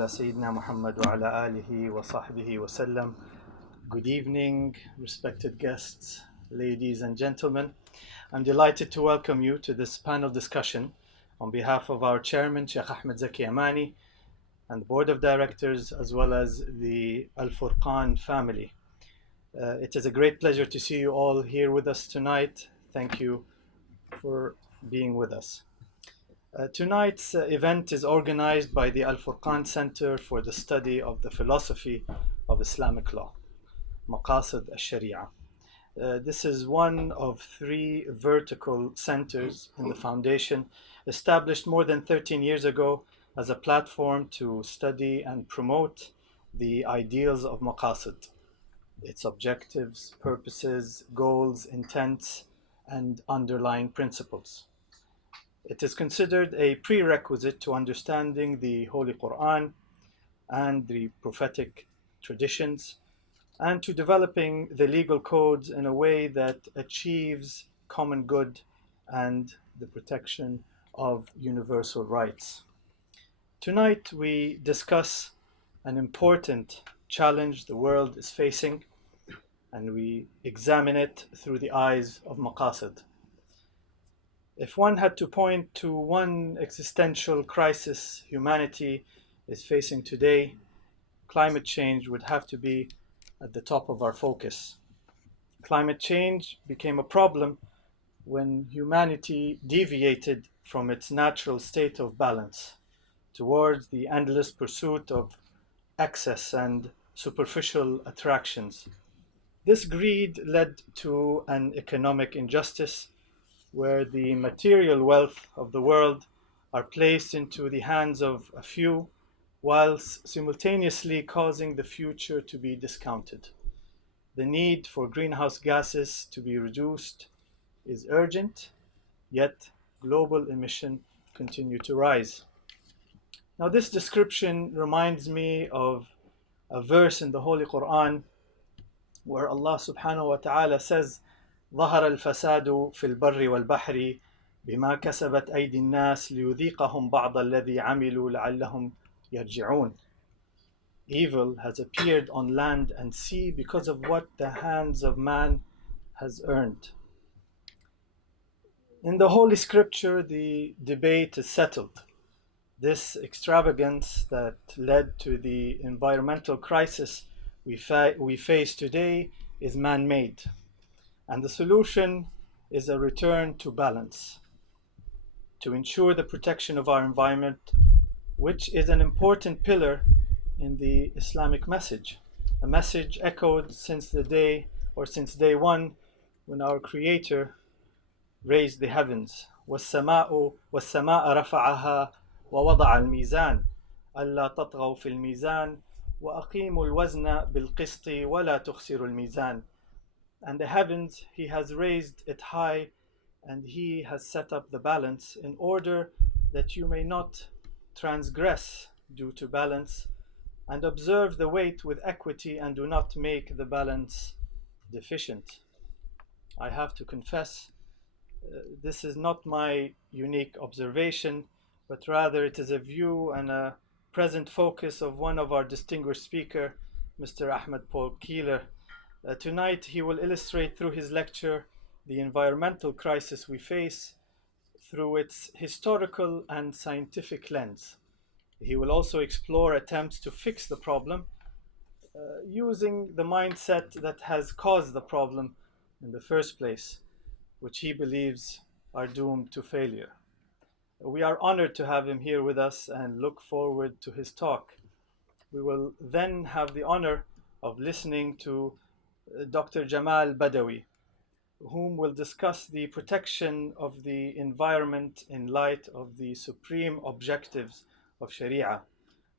على سيدنا محمد وعلى آله وصحبه وسلم. Good evening, respected guests, ladies and gentlemen. I'm delighted to welcome you to this panel discussion on behalf of our chairman, Sheikh Ahmed Zaki Amani, and the board of directors, as well as the Al-Furqan family. It is a great pleasure to see you all here with us tonight. Thank you for being with us. Tonight's event is organized by the Al-Furqan Centre for the Study of the Philosophy of Islamic Law, Maqasid al-Sharia. This is one of 3 vertical centers in the foundation, established more than 13 years ago as a platform to study and promote the ideals of Maqasid, its objectives, purposes, goals, intents, and underlying principles. It is considered a prerequisite to understanding the Holy Quran and the prophetic traditions, and to developing the legal codes in a way that achieves common good and the protection of universal rights. Tonight we discuss an important challenge the world is facing, and we examine it through the eyes of Maqasid. If one had to point to one existential crisis humanity is facing today, climate change would have to be at the top of our focus. Climate change became a problem when humanity deviated from its natural state of balance towards the endless pursuit of excess and superficial attractions. This greed led to an economic injustice where the material wealth of the world are placed into the hands of a few, whilst simultaneously causing the future to be discounted. The need for greenhouse gases to be reduced is urgent, yet global emissions continue to rise. Now, this description reminds me of a verse in the Holy Quran where Allah subhanahu wa ta'ala says, ظهر الفساد في البر والبحر بما كسبت أيدي الناس ليذيقهم بعض الذي عملوا لعلهم يرجعون. Evil has appeared on land and sea because of what the hands of man has earned. In the Holy Scripture, the debate is settled. This extravagance that led to the environmental crisis we face today is man-made. And the solution is a return to balance, to ensure the protection of our environment, which is an important pillar in the Islamic message, a message echoed since day one when our Creator raised the heavens. وَالسَّمَاء رَفَعَهَا وَوَضَعَ الْمِيزَانَ أَلَّا تَطْغَوْا فِي الْمِيزَانِ وَأَقِيمُوا الْوَزْنَ بِالْقِسْطِ وَلَا تُخْسِرُوا الْمِيزَانَ. And the heavens, He has raised it high, and He has set up the balance in order that you may not transgress due to balance, and observe the weight with equity, and do not make the balance deficient. I have to confess, this is not my unique observation, but rather it is a view and a present focus of one of our distinguished speakers, Mr Ahmed Paul Keeler. Tonight he will illustrate through his lecture the environmental crisis we face through its historical and scientific lens. He will also explore attempts to fix the problem using the mindset that has caused the problem in the first place, which he believes are doomed to failure. We are honored to have him here with us and look forward to his talk. We will then have the honor of listening to Dr Jamal Badawi, whom will discuss the protection of the environment in light of the supreme objectives of Sharia.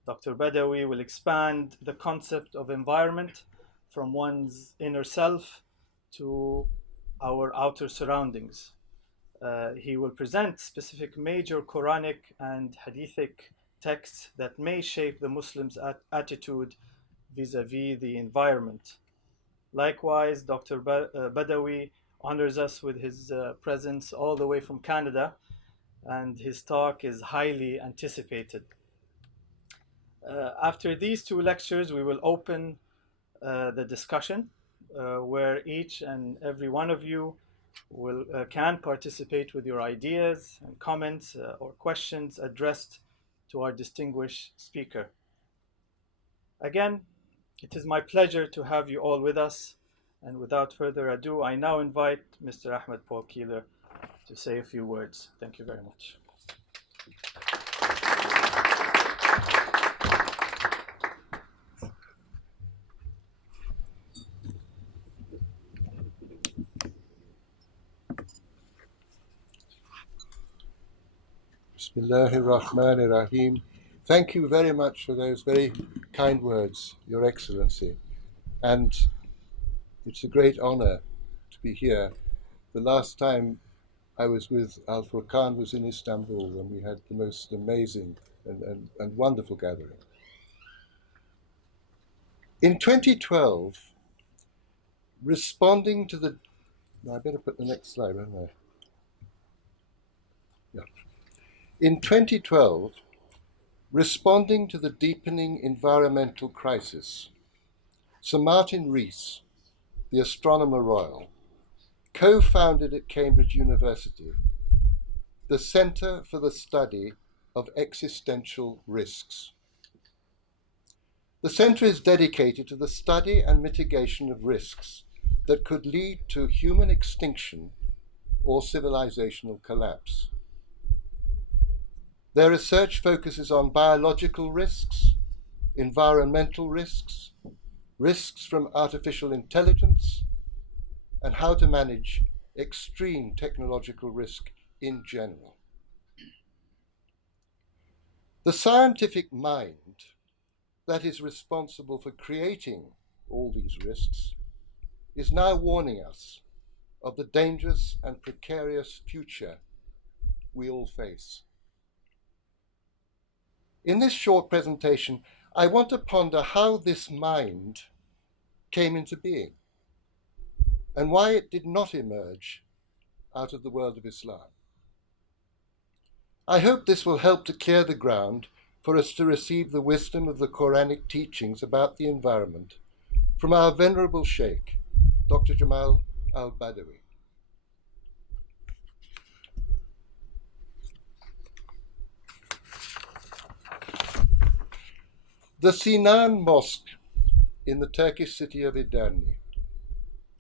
Dr. Badawi will expand the concept of environment from one's inner self to our outer surroundings. He will present specific major Quranic and Hadithic texts that may shape the Muslim's attitude vis-a-vis the environment. Likewise, Dr. Badawi honors us with his presence all the way from Canada, and his talk is highly anticipated. After these two lectures, we will open the discussion where each and every one of you can participate with your ideas and comments or questions addressed to our distinguished speaker. Again, it is my pleasure to have you all with us, and without further ado, I now invite Mr. Ahmed Paul Keeler to say a few words. Thank you very much. Bismillahirrahmanirrahim. Thank you very much for those very kind words, Your Excellency. And it's a great honor to be here. The last time I was with Al-Furqan was in Istanbul, and we had the most amazing and wonderful gathering. In 2012, responding to the... I better put the next slide, haven't I? Yeah. In 2012, responding to the deepening environmental crisis, Sir Martin Rees, the Astronomer Royal, co-founded at Cambridge University the Centre for the Study of Existential Risks. The centre is dedicated to the study and mitigation of risks that could lead to human extinction or civilizational collapse. Their research focuses on biological risks, environmental risks, risks from artificial intelligence, and how to manage extreme technological risk in general. The scientific mind that is responsible for creating all these risks is now warning us of the dangerous and precarious future we all face. In this short presentation, I want to ponder how this mind came into being and why it did not emerge out of the world of Islam. I hope this will help to clear the ground for us to receive the wisdom of the Quranic teachings about the environment from our venerable Sheikh, Dr Jamal Badawi. The Sinan Mosque in the Turkish city of Edirne,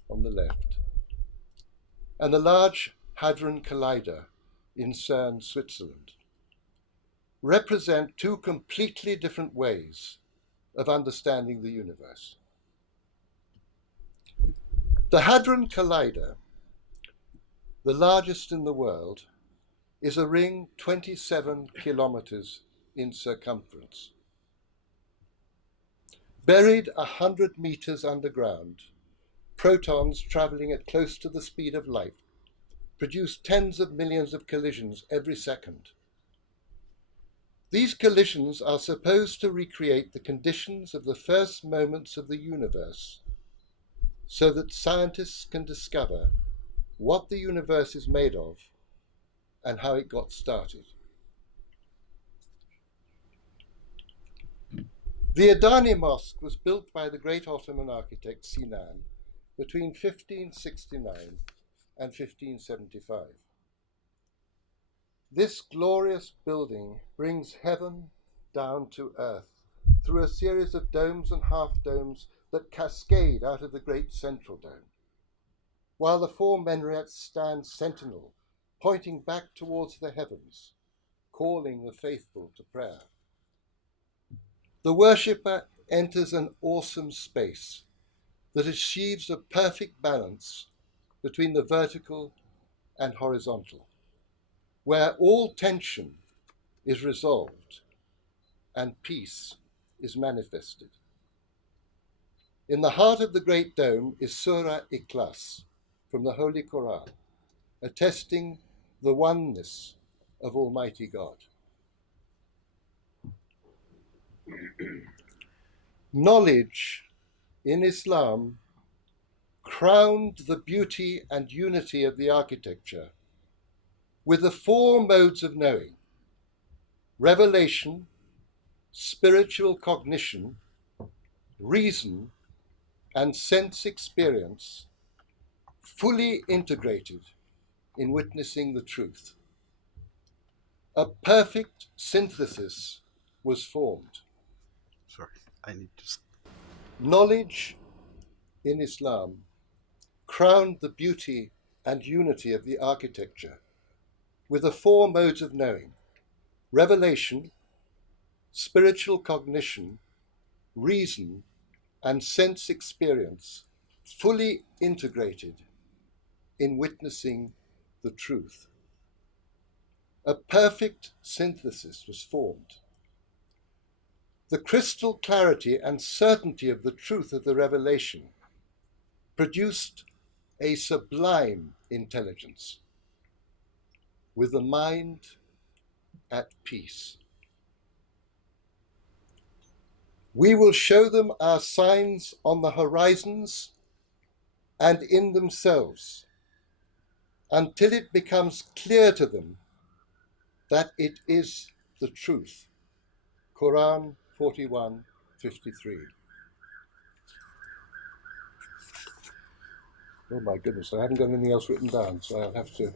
on the left, and the large Hadron Collider in CERN, Switzerland, represent two completely different ways of understanding the universe. The Hadron Collider, the largest in the world, is a ring 27 kilometers in circumference. Buried 100 meters underground, protons traveling at close to the speed of light produce tens of millions of collisions every second. These collisions are supposed to recreate the conditions of the first moments of the universe so that scientists can discover what the universe is made of and how it got started. The Edirne Mosque was built by the great Ottoman architect Sinan between 1569 and 1575. This glorious building brings heaven down to earth through a series of domes and half-domes that cascade out of the great central dome, while the four minarets stand sentinel, pointing back towards the heavens, calling the faithful to prayer. The worshipper enters an awesome space that achieves a perfect balance between the vertical and horizontal, where all tension is resolved and peace is manifested. In the heart of the great dome is Surah Ikhlas from the Holy Quran, attesting the oneness of Almighty God. Knowledge in Islam crowned the beauty and unity of the architecture with the four modes of knowing: revelation, spiritual cognition, reason, and sense experience fully integrated in witnessing the truth. A perfect synthesis was formed. Sorry, I need to. Knowledge in Islam crowned the beauty and unity of the architecture with the four modes of knowing: revelation, spiritual cognition, reason, and sense experience, fully integrated in witnessing the truth. A perfect synthesis was formed. The crystal clarity and certainty of the truth of the revelation produced a sublime intelligence with the mind at peace. We will show them our signs on the horizons and in themselves until it becomes clear to them that it is the truth. Quran 41:53. Oh my goodness, I haven't got anything else written down, so I'll have to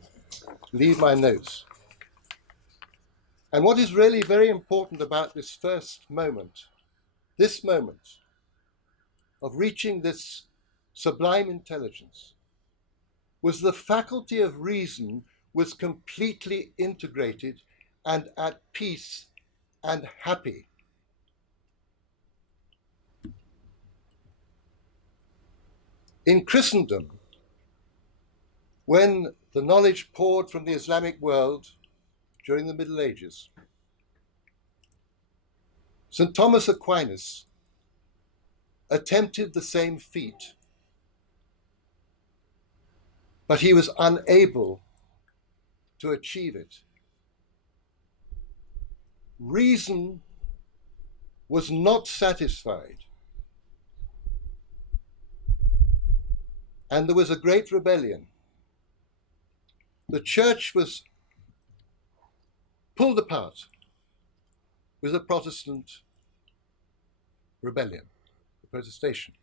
leave my notes. And what is really very important about this first moment, this moment of reaching this sublime intelligence, was the faculty of reason was completely integrated and at peace and happy. In Christendom, when the knowledge poured from the Islamic world during the Middle Ages, St. Thomas Aquinas attempted the same feat, but he was unable to achieve it. Reason was not satisfied, and there was a great rebellion. The church was pulled apart with a Protestant rebellion, a protestation.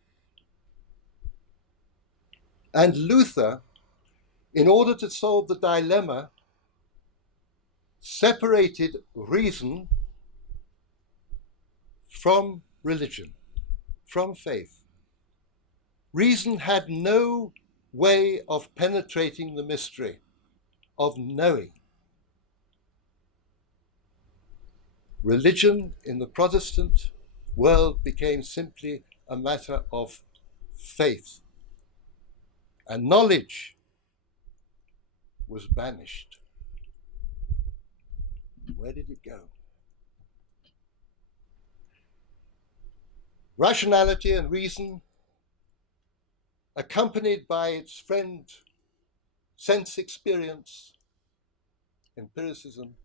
And Luther, in order to solve the dilemma, separated reason from religion, from faith. Reason had no way of penetrating the mystery of knowing. Religion in the Protestant world became simply a matter of faith, and knowledge was banished. Where did it go? Rationality and reason, accompanied by its friend sense experience, empiricism,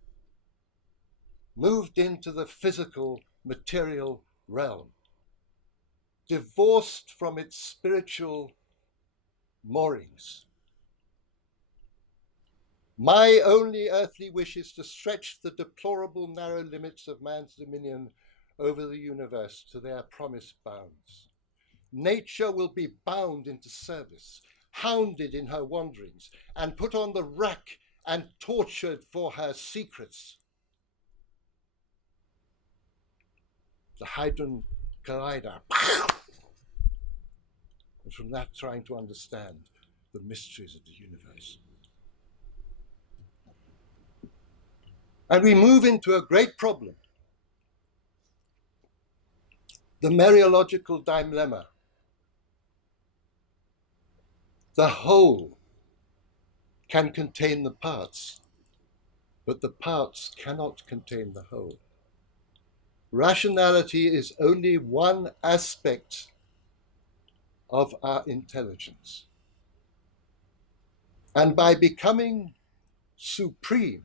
moved into the physical, material realm, divorced from its spiritual moorings. My only earthly wish is to stretch the deplorable narrow limits of man's dominion over the universe to their promised bounds. Nature will be bound into service, hounded in her wanderings, and put on the rack and tortured for her secrets. The Hadron Collider, and from that trying to understand the mysteries of the universe. And we move into a great problem, the mereological dilemma. The whole can contain the parts, but the parts cannot contain the whole. Rationality is only one aspect of our intelligence. And by becoming supreme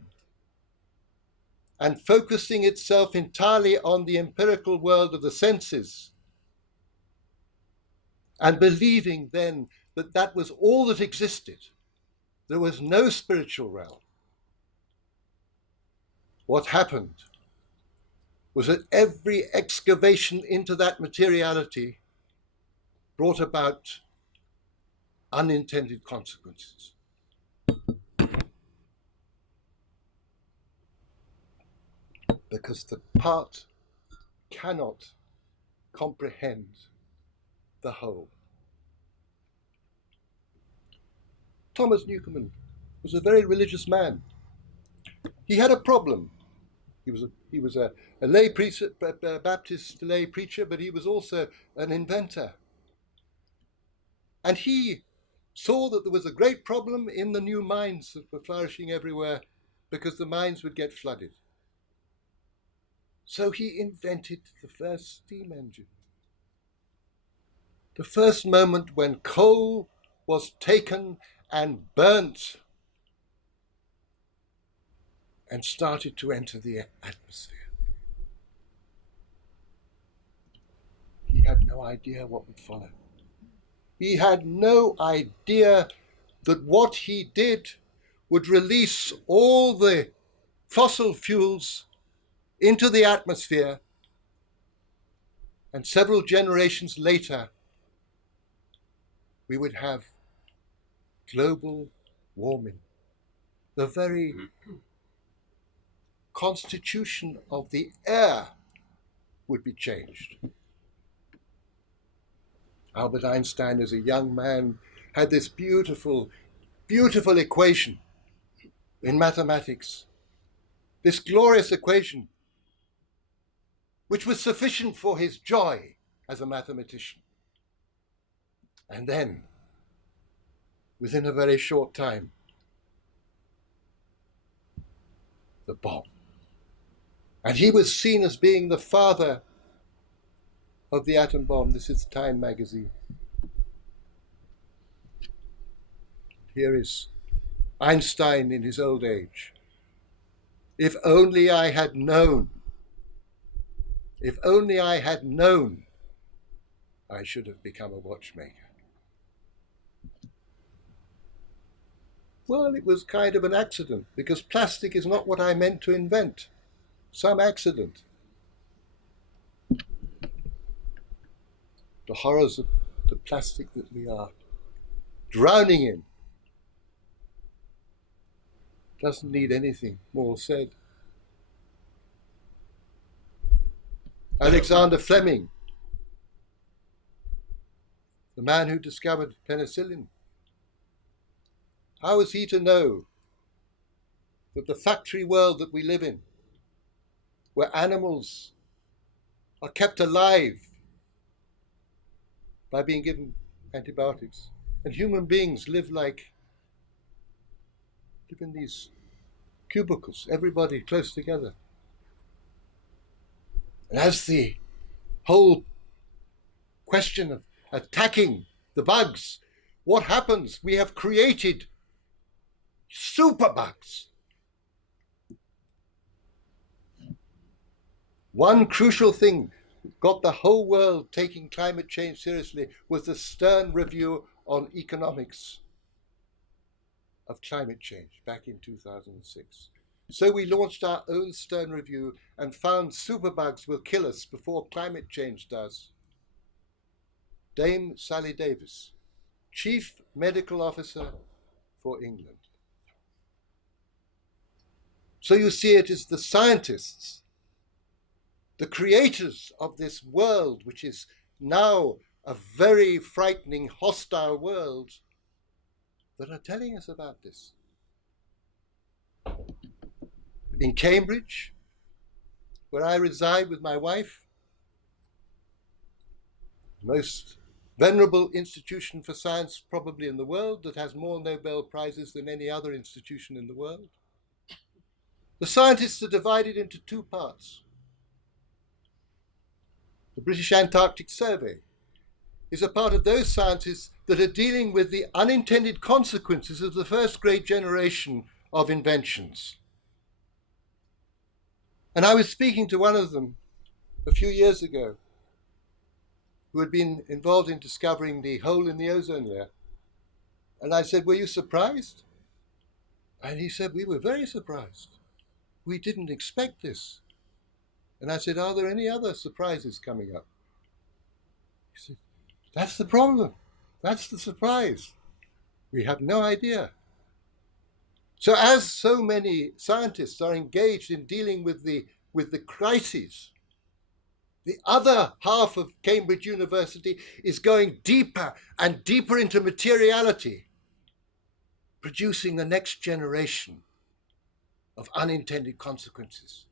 and focusing itself entirely on the empirical world of the senses, and believing then that that was all that existed, there was no spiritual realm. What happened was that every excavation into that materiality brought about unintended consequences. Because the part cannot comprehend the whole. Thomas Newcomen was a very religious man. He had a problem. He was a lay preacher, a Baptist lay preacher, but he was also an inventor. And he saw that there was a great problem in the new mines that were flourishing everywhere because the mines would get flooded. So he invented the first steam engine. The first moment when coal was taken and burnt and started to enter the atmosphere. He had no idea what would follow. He had no idea that what he did would release all the fossil fuels into the atmosphere, and several generations later, we would have global warming. The very constitution of the air would be changed. Albert Einstein, as a young man, had this beautiful, beautiful equation in mathematics, this glorious equation, which was sufficient for his joy as a mathematician. And then, within a very short time, the bomb. And he was seen as being the father of the atom bomb. This is Time magazine. Here is Einstein in his old age. If only I had known. If only I had known, I should have become a watchmaker. Well, it was kind of an accident, because plastic is not what I meant to invent. Some accident. The horrors of the plastic that we are drowning in doesn't need anything more said. Alexander Fleming, the man who discovered penicillin, how was he to know that the factory world that we live in, where animals are kept alive by being given antibiotics, and human beings live in these cubicles, everybody close together. And as the whole question of attacking the bugs, what happens? We have created superbugs. One crucial thing that got the whole world taking climate change seriously was the Stern Review on Economics of Climate Change back in 2006. So we launched our own Stern Review and found superbugs will kill us before climate change does. Dame Sally Davis, Chief Medical Officer for England. So you see, it is the scientists, the creators of this world, which is now a very frightening, hostile world, that are telling us about this. In Cambridge, where I reside with my wife, the most venerable institution for science probably in the world, that has more Nobel Prizes than any other institution in the world, the scientists are divided into two parts. The British Antarctic Survey is a part of those scientists that are dealing with the unintended consequences of the first great generation of inventions. And I was speaking to one of them a few years ago, who had been involved in discovering the hole in the ozone layer. And I said, "Were you surprised?" And he said, "We were very surprised. We didn't expect this." And I said, are there any other surprises coming up? He said, that's the problem. That's the surprise. We have no idea. So as so many scientists are engaged in dealing with the crises, the other half of Cambridge University is going deeper and deeper into materiality, producing the next generation of unintended consequences.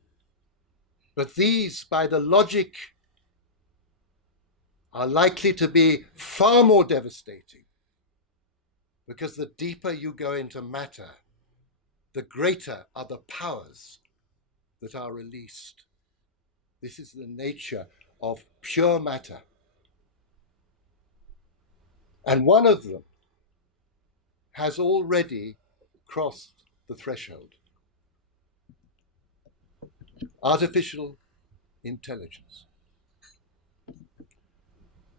But these, by the logic, are likely to be far more devastating, because the deeper you go into matter, the greater are the powers that are released. This is the nature of pure matter. And one of them has already crossed the threshold. Artificial intelligence.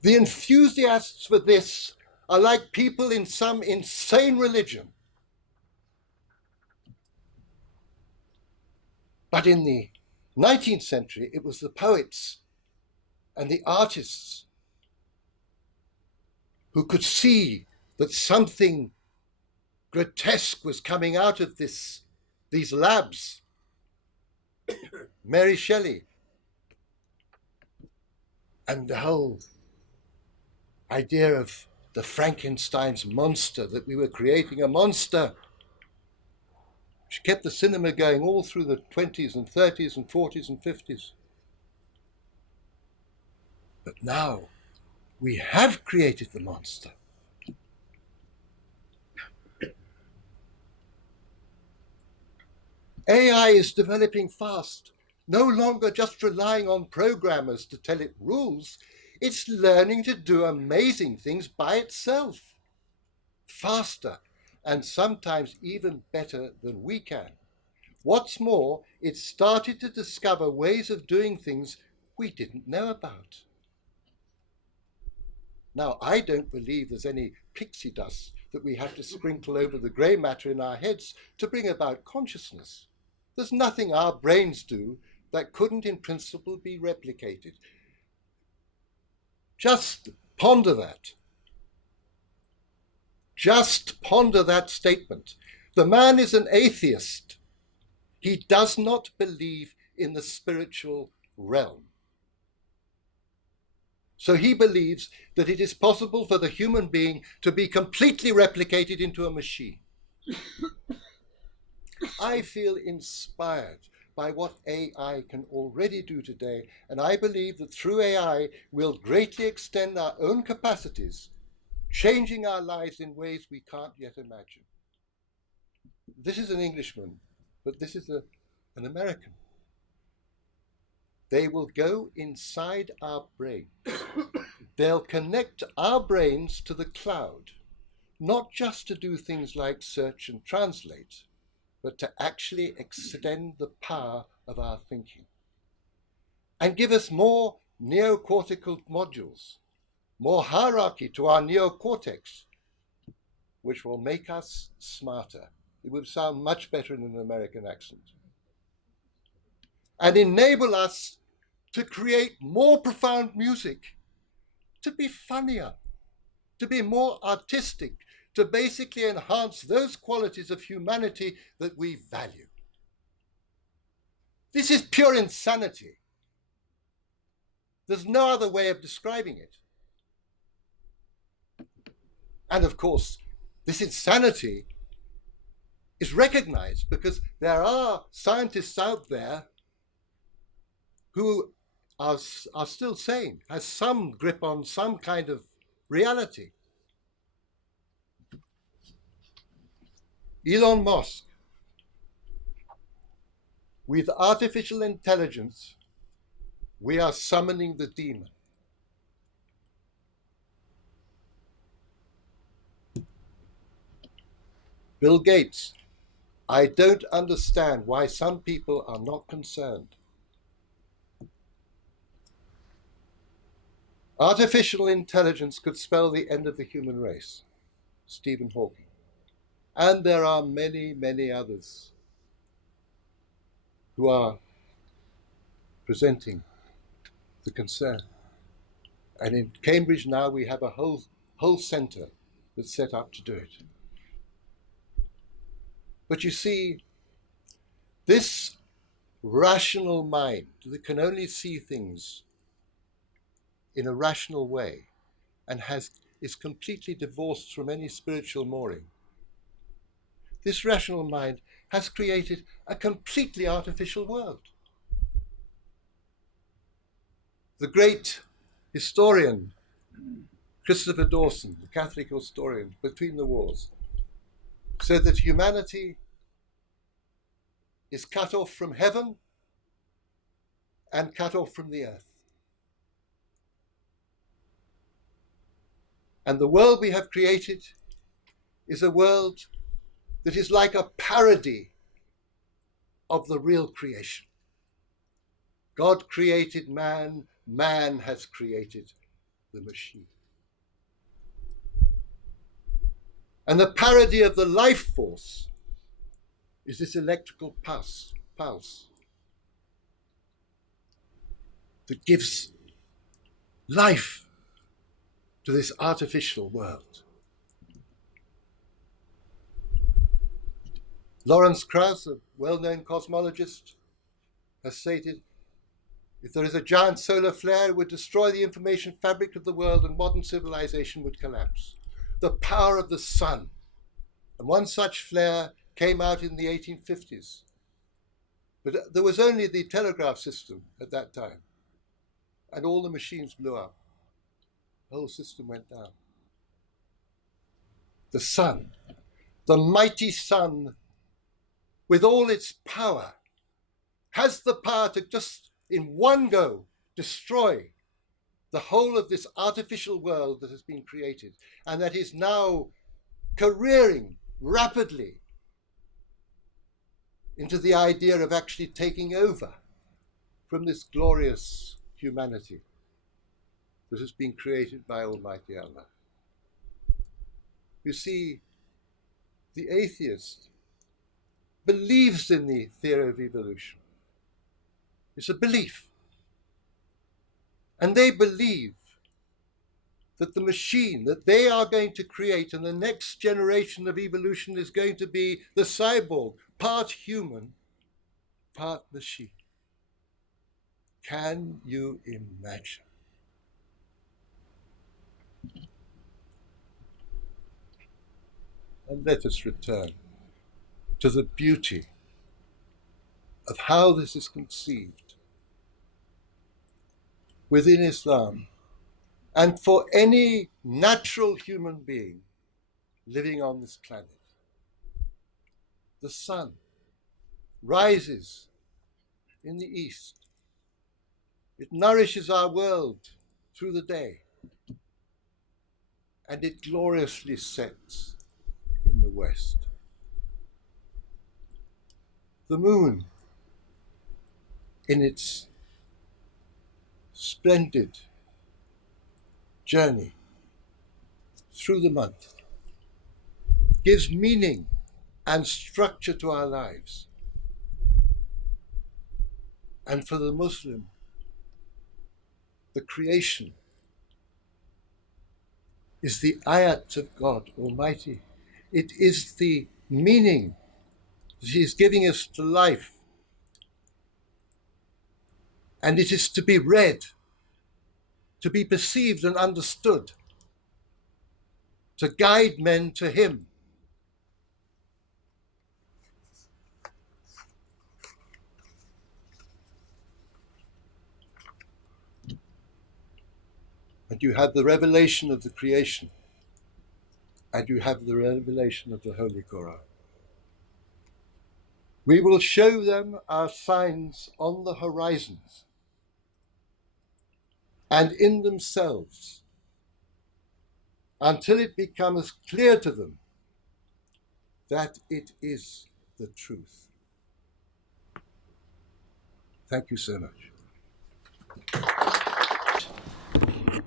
The enthusiasts for this are like people in some insane religion. But in the 19th century, it was the poets and the artists who could see that something grotesque was coming out of these labs. Mary Shelley, and the whole idea of the Frankenstein's monster, that we were creating a monster. She kept the cinema going all through the 20s and 30s and 40s and 50s. But now we have created the monster. AI is developing fast, no longer just relying on programmers to tell it rules. It's learning to do amazing things by itself, faster and sometimes even better than we can. What's more, it started to discover ways of doing things we didn't know about. Now, I don't believe there's any pixie dust that we have to sprinkle over the grey matter in our heads to bring about consciousness. There's nothing our brains do that couldn't in principle be replicated. Just ponder that. Just ponder that statement. The man is an atheist. He does not believe in the spiritual realm. So he believes that it is possible for the human being to be completely replicated into a machine. I feel inspired by what AI can already do today, and I believe that through AI we'll greatly extend our own capacities, changing our lives in ways we can't yet imagine. This is an Englishman, but this is an American. They will go inside our brains. They'll connect our brains to the cloud, not just to do things like search and translate, but to actually extend the power of our thinking and give us more neocortical modules, more hierarchy to our neocortex, which will make us smarter. It would sound much better in an American accent. And enable us to create more profound music, to be funnier, to be more artistic, to basically enhance those qualities of humanity that we value. This is pure insanity. There's no other way of describing it. And of course, this insanity is recognized because there are scientists out there who are still sane, has some grip on some kind of reality. Elon Musk, with artificial intelligence, we are summoning the demon. Bill Gates, I don't understand why some people are not concerned. Artificial intelligence could spell the end of the human race. Stephen Hawking. And there are many, many others who are presenting the concern. And in Cambridge now we have a whole centre that's set up to do it. But you see, this rational mind that can only see things in a rational way and is completely divorced from any spiritual mooring, this rational mind has created a completely artificial world. The great historian Christopher Dawson, the Catholic historian between the wars, said that humanity is cut off from heaven and cut off from the earth. And the world we have created is a world that is like a parody of the real creation. God created man, man has created the machine. And the parody of the life force is this electrical pulse that gives life to this artificial world. Lawrence Krauss, a well-known cosmologist, has stated, if there is a giant solar flare, it would destroy the information fabric of the world and modern civilization would collapse. The power of the sun. And one such flare came out in the 1850s. But there was only the telegraph system at that time. And all the machines blew up. The whole system went down. The sun, the mighty sun, with all its power, has the power to just in one go destroy the whole of this artificial world that has been created and that is now careering rapidly into the idea of actually taking over from this glorious humanity that has been created by Almighty Allah. You see, the atheist believes in the theory of evolution. It's a belief. And they believe that the machine that they are going to create in the next generation of evolution is going to be the cyborg, part human, part machine. Can you imagine? And let us return to the beauty of how this is conceived within Islam and for any natural human being living on this planet. The sun rises in the east. It nourishes our world through the day, and it gloriously sets in the west. The moon, in its splendid journey through the month, gives meaning and structure to our lives. And for the Muslim, the creation is the ayat of God Almighty. It is the meaning that He is giving us to life. And it is to be read, to be perceived and understood, to guide men to Him. And you have the revelation of the creation, and you have the revelation of the Holy Quran. We will show them our signs on the horizons and in themselves until it becomes clear to them that it is the truth. Thank you so much.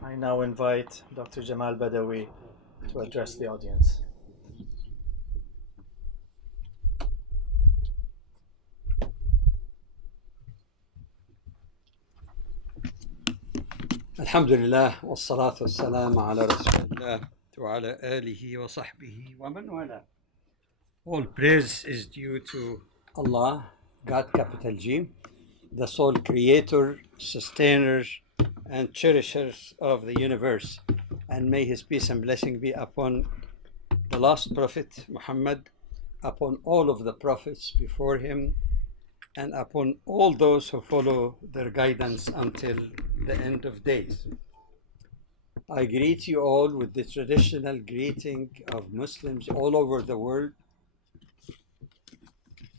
I now invite Dr. Jamal Badawi to address the audience. الحمد لله والصلاة والسلام على رسول الله وعلى آله وصحبه ومن والاه. All praise is due to Allah, God capital G, the sole creator, sustainer, and cherisher of the universe. And may his peace and blessing be upon the last prophet Muhammad, upon all of the prophets before him, and upon all those who follow their guidance until the end of days. I greet you all with the traditional greeting of Muslims all over the world,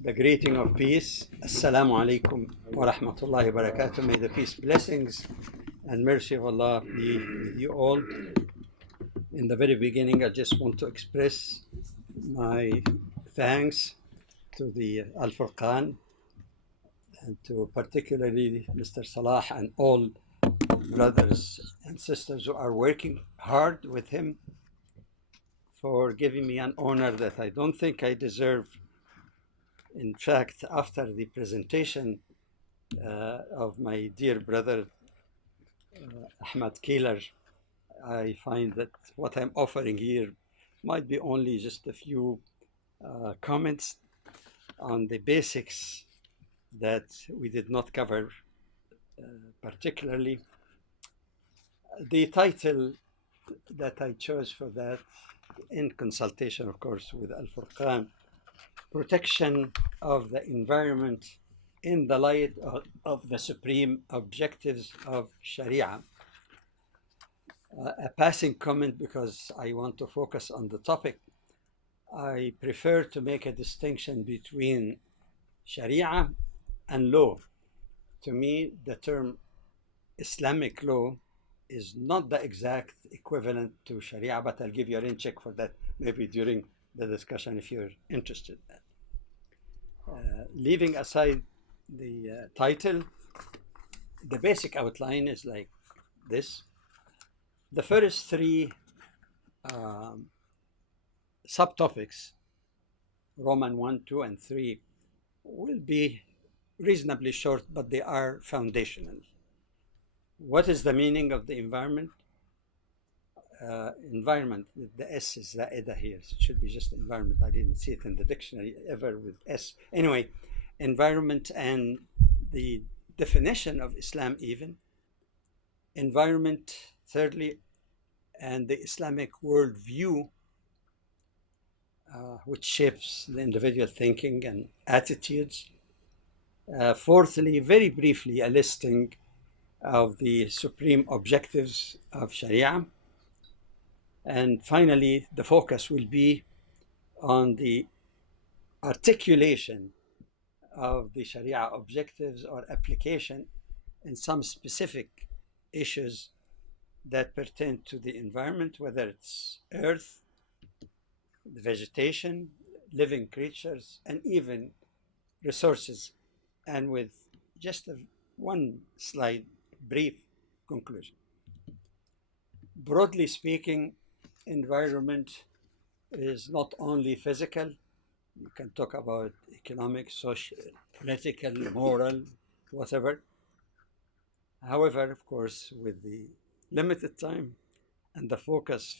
the greeting of peace. Assalamu alaikum wa rahmatullahi wa barakatuh. May the peace, blessings, and mercy of Allah be with you all. In the very beginning, I just want to express my thanks to the Al-Furqan and to particularly Mr. Salah and all brothers and sisters who are working hard with him for giving me an honor that I don't think I deserve. In fact, after the presentation of my dear brother Ahmed Keeler, I find that what I'm offering here might be only just a few comments on the basics that we did not cover particularly. The title that I chose for that, in consultation, of course, with Al-Furqan, Protection of the Environment in the Light of the Supreme Objectives of Sharia. A passing comment because I want to focus on the topic. I prefer to make a distinction between Sharia and law. To me, the term Islamic law is not the exact equivalent to Sharia, but I'll give you a rain check for that maybe during the discussion if you're interested. Leaving aside the title, the basic outline is like this. The first three subtopics, Roman 1, 2, and 3, will be reasonably short, but they are foundational. What is the meaning of the environment? Environment, the S is Zaida here. It should be just environment. I didn't see it in the dictionary ever with S. Anyway, environment and the definition of Islam even. Environment, thirdly, and the Islamic worldview, which shapes the individual thinking and attitudes. Fourthly, very briefly, a listing of the supreme objectives of Sharia. And finally, the focus will be on the articulation of the Sharia objectives or application in some specific issues that pertain to the environment, whether it's earth, the vegetation, living creatures, and even resources. And with just one slide, brief conclusion. Broadly speaking, environment is not only physical. You can talk about economic, social, political, moral, whatever. However, of course, with the limited time and the focus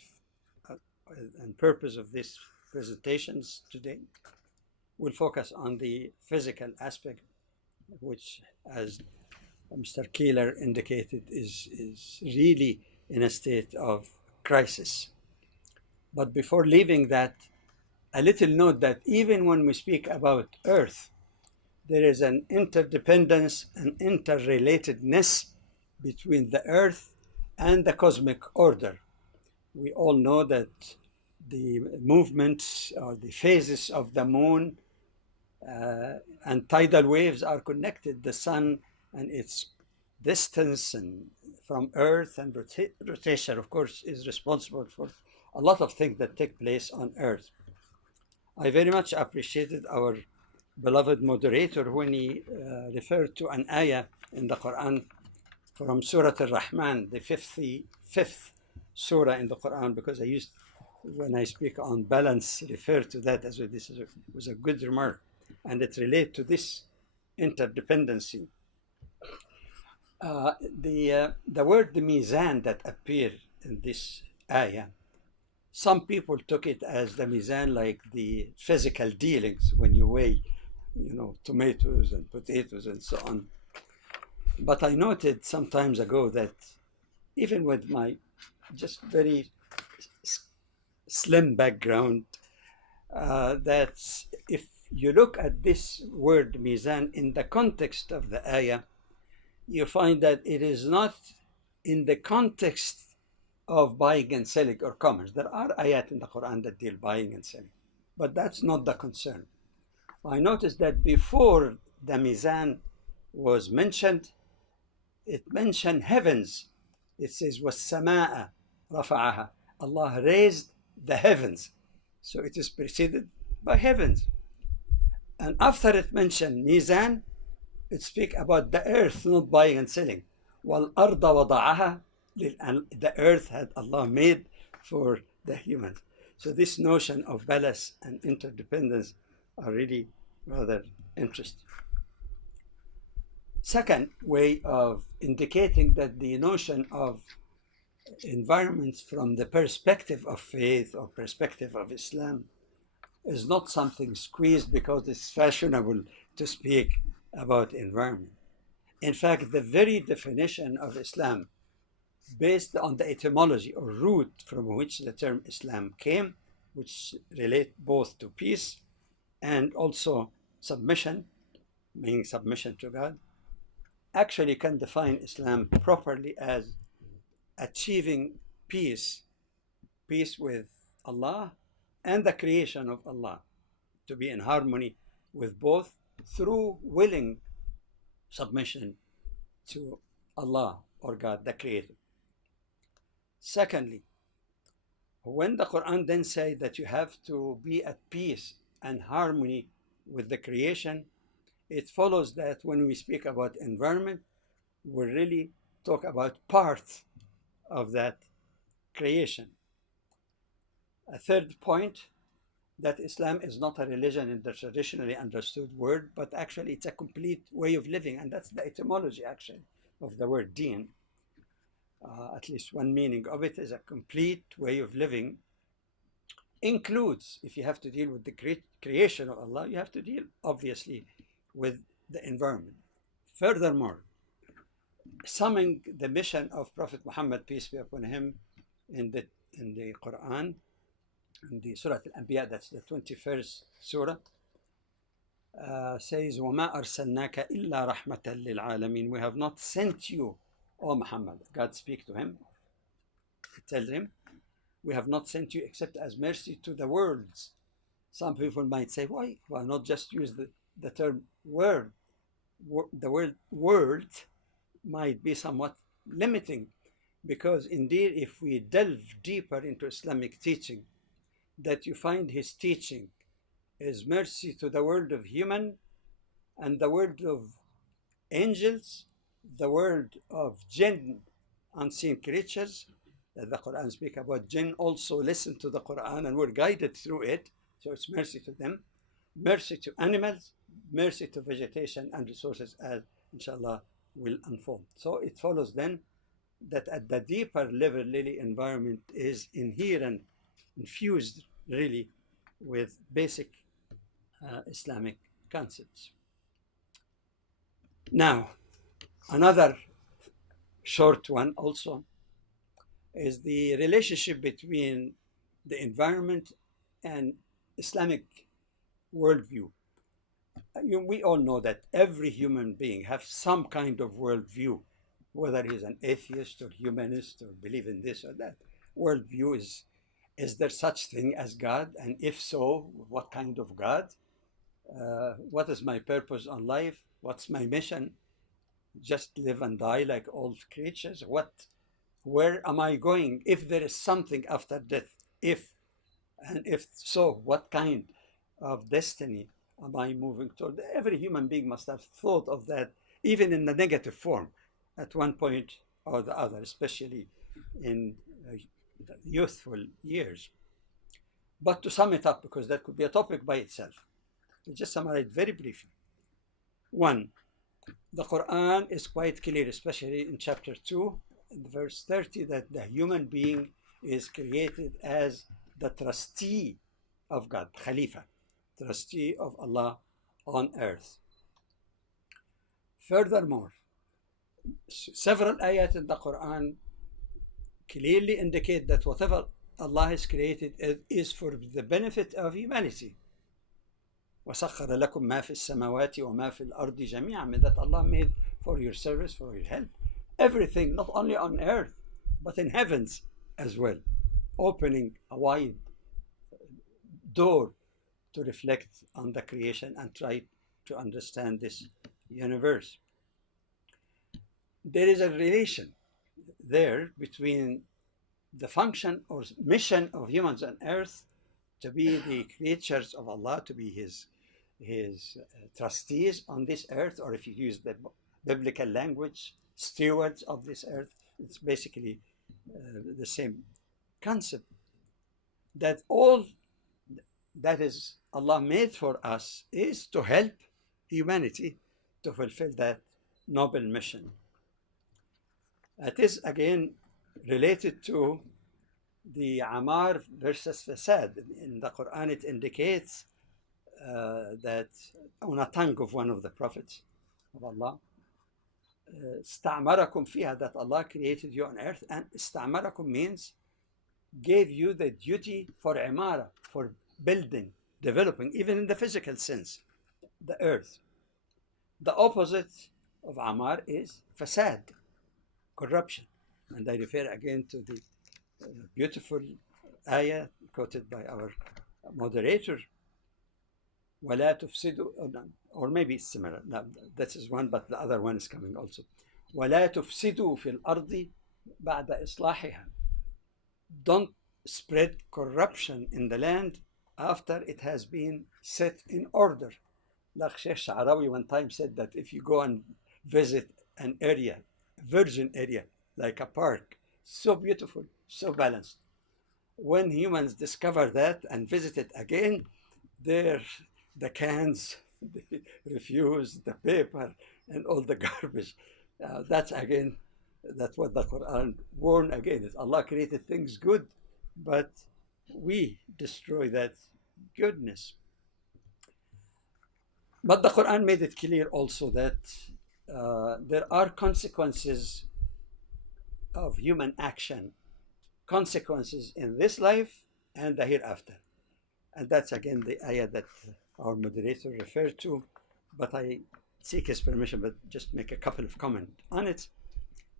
and purpose of these presentations today, we'll focus on the physical aspect, which, as Mr. Keeler indicated, is really in a state of crisis. But before leaving that, a little note that even when we speak about Earth, there is an interdependence and interrelatedness between the Earth and the cosmic order. We all know that the movements or the phases of the moon and tidal waves are connected. The sun and its distance and from Earth and rotation, of course, is responsible for a lot of things that take place on Earth. I very much appreciated our beloved moderator when he referred to an ayah in the Quran from Surah Al-Rahman, the fifth surah in the Quran, because I used, when I speak on balance, refer to that as well. This was a good remark, and it relates to this interdependency. The word mizan that appeared in this ayah, some people took it as the mizan like the physical dealings when you weigh, tomatoes and potatoes and so on. But I noted some times ago that even with my just very slim background, that if you look at this word mizan in the context of the ayah, you find that it is not in the context of buying and selling or commerce. There are ayat in the Quran that deal buying and selling, but that's not the concern. I noticed that before the mizan was mentioned, it mentioned heavens. It says, وَالسَّمَاءَ رَفَعَهَا. Allah raised the heavens. So it is preceded by heavens. And after it mentioned mizan, it speaks about the earth, not buying and selling. وَالْأَرْضَ وَضَعَهَا. The earth had Allah made for the humans. So this notion of balance and interdependence are really rather interesting. Second way of indicating that the notion of environments from the perspective of faith or perspective of Islam is not something squeezed because it's fashionable to speak about environment. In fact, the very definition of Islam, based on the etymology or root from which the term Islam came, which relate both to peace and also submission, meaning submission to God, actually can define Islam properly as achieving peace with Allah and the creation of Allah, to be in harmony with both through willing submission to Allah or God, the Creator. Secondly, when the Quran then says that you have to be at peace and harmony with the creation, it follows that when we speak about environment, we really talk about part of that creation. A third point, that Islam is not a religion in the traditionally understood word, but actually it's a complete way of living, and that's the etymology actually of the word deen. At least one meaning of it is a complete way of living. Includes, if you have to deal with the creation of Allah, you have to deal obviously with the environment. Furthermore, summing the mission of Prophet Muhammad, peace be upon him, in the Quran, in the Surah Al-Anbiya, that's the 21st Surah, says, وَمَا أَرْسَلْنَاكَ إِلَّا رَحْمَةً لِلْعَالَمِينَ. We have not sent you, O Muhammad. God speaks to him, tells him, we have not sent you except as mercy to the worlds. Some people might say, why not just use the term word? The word world might be somewhat limiting, because indeed if we delve deeper into Islamic teaching, that you find his teaching is mercy to the world of human and the world of angels, the world of jinn, unseen creatures. The Quran speaks about jinn also listen to the Quran and were guided through it, so it's mercy to them, mercy to animals, mercy to vegetation and resources, as inshallah will unfold. So it follows then that at the deeper level, really, environment is inherent, infused really with basic Islamic concepts. Now, another short one also is the relationship between the environment and Islamic worldview. We all know that every human being has some kind of worldview, whether he's an atheist or humanist or believe in this or that. Worldview is there such thing as God? And if so, what kind of God? What is my purpose on life? What's my mission? Just live and die like all creatures? Where am I going? If there is something after death, if so, what kind of destiny am I moving toward? Every human being must have thought of that, even in the negative form, at one point or the other, especially in the youthful years. But to sum it up, because that could be a topic by itself, to just summarize very briefly. One, The Quran is quite clear, especially in chapter 2, in verse 30, that the human being is created as the trustee of God, Khalifa, trustee of Allah on earth. Furthermore, several ayat in the Quran clearly indicate that whatever Allah has created is for the benefit of humanity. وَسَخَّرَ لَكُم مَا فِي السَّمَاوَاتِ وَمَا فِي الْأَرْضِ جَمِيعًا, mean that Allah made for your service, for your help, everything, not only on earth, but in heavens as well, opening a wide door to reflect on the creation and try to understand this universe. There is a relation there between the function or mission of humans on earth to be the creatures of Allah, to be his trustees on this earth, or if you use the biblical language, stewards of this earth. It's basically the same concept, that all that is Allah made for us is to help humanity to fulfill that noble mission. It is again related to the Amar versus Fasad. In the Quran, it indicates that on a tongue of one of the prophets of Allah, استعمركم فيها, that Allah created you on earth, and استعمركم means gave you the duty for imara, for building, developing, even in the physical sense, the earth. The opposite of Amar is Fasad, corruption. And I refer again to the beautiful ayah quoted by our moderator, وَلَا تُفْسِدُوا, or maybe it's similar. No, that is one, but the other one is coming also. وَلَا تُفْسِدُوا فِي الْأَرْضِ بَعْدَ إِصْلَاحِهَا. Don't spread corruption in the land after it has been set in order. Like Sheikh Sha'arawi one time said that if you go and visit an area, virgin area, like a park, so beautiful, so balanced, when humans discover that and visit it again, there the cans, the refuse, the paper, and all the garbage. That's what the Quran warned against. Allah created things good, but we destroy that goodness. But the Quran made it clear also that there are consequences of human action, consequences in this life and the hereafter. And that's again the ayah that our moderator referred to, but I seek his permission, but just make a couple of comments on it.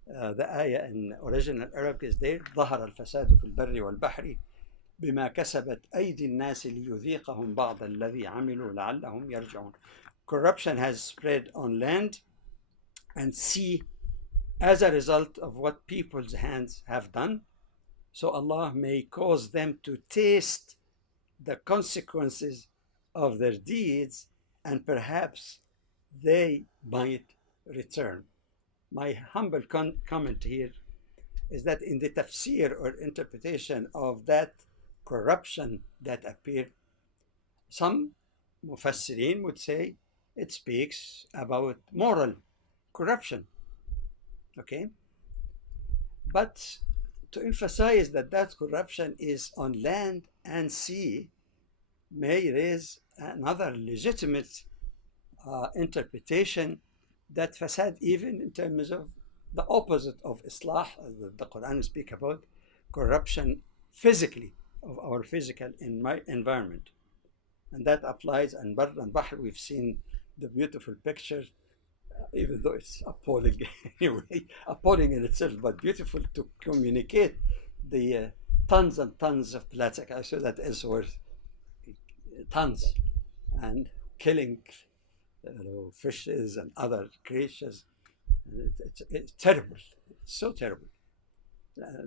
The ayah in original Arabic is there, ظهر الفساد في البر والبحر بما كسبت أيدي الناس ليذيقهم بعض الذي عملوا لعلهم يرجعون. Corruption has spread on land and sea as a result of what people's hands have done. So Allah may cause them to taste the consequences of their deeds, and perhaps they might return. My humble comment here is that in the tafsir or interpretation of that corruption that appeared, some mufassirin would say it speaks about moral corruption. Okay? But to emphasize that that corruption is on land and sea may raise another legitimate interpretation, that fasad, even in terms of the opposite of islah, the Quran speaks about corruption physically, of our physical environment. And that applies in Barr and Bahr. We've seen the beautiful pictures, even though it's appalling anyway, appalling in itself, but beautiful to communicate the tons and tons of plastic. I saw that elsewhere, tons, and killing fishes and other creatures. It's terrible. It's so terrible.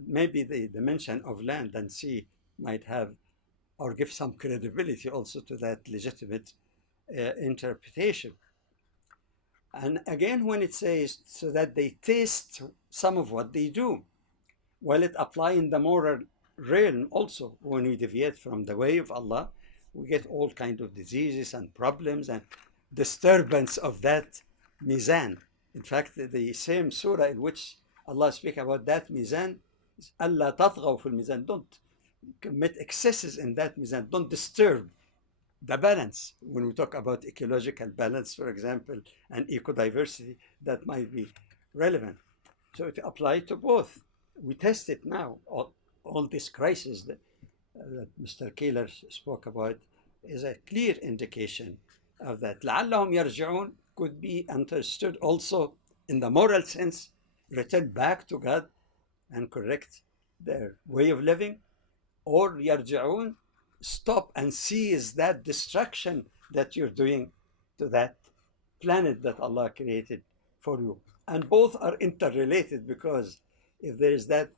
Maybe the mention of land and sea might have or give some credibility also to that legitimate interpretation. And again, when it says so that they taste some of what they do, well, it applies in the moral realm also. When we deviate from the way of Allah, we get all kinds of diseases and problems and disturbance of that mizan. In fact, the same surah in which Allah speaks about that mizan is Allah tatghaw fil mizan. Don't commit excesses in that mizan. Don't disturb the balance. When we talk about ecological balance, for example, and ecodiversity, that might be relevant. So it applies to both. We test it now. All this crisis that Mr. Keeler spoke about is a clear indication of that. لعلهم يرجعون could be understood also in the moral sense, return back to God and correct their way of living, or يرجعون, stop and seize that destruction that you're doing to that planet that Allah created for you. And both are interrelated, because if there is that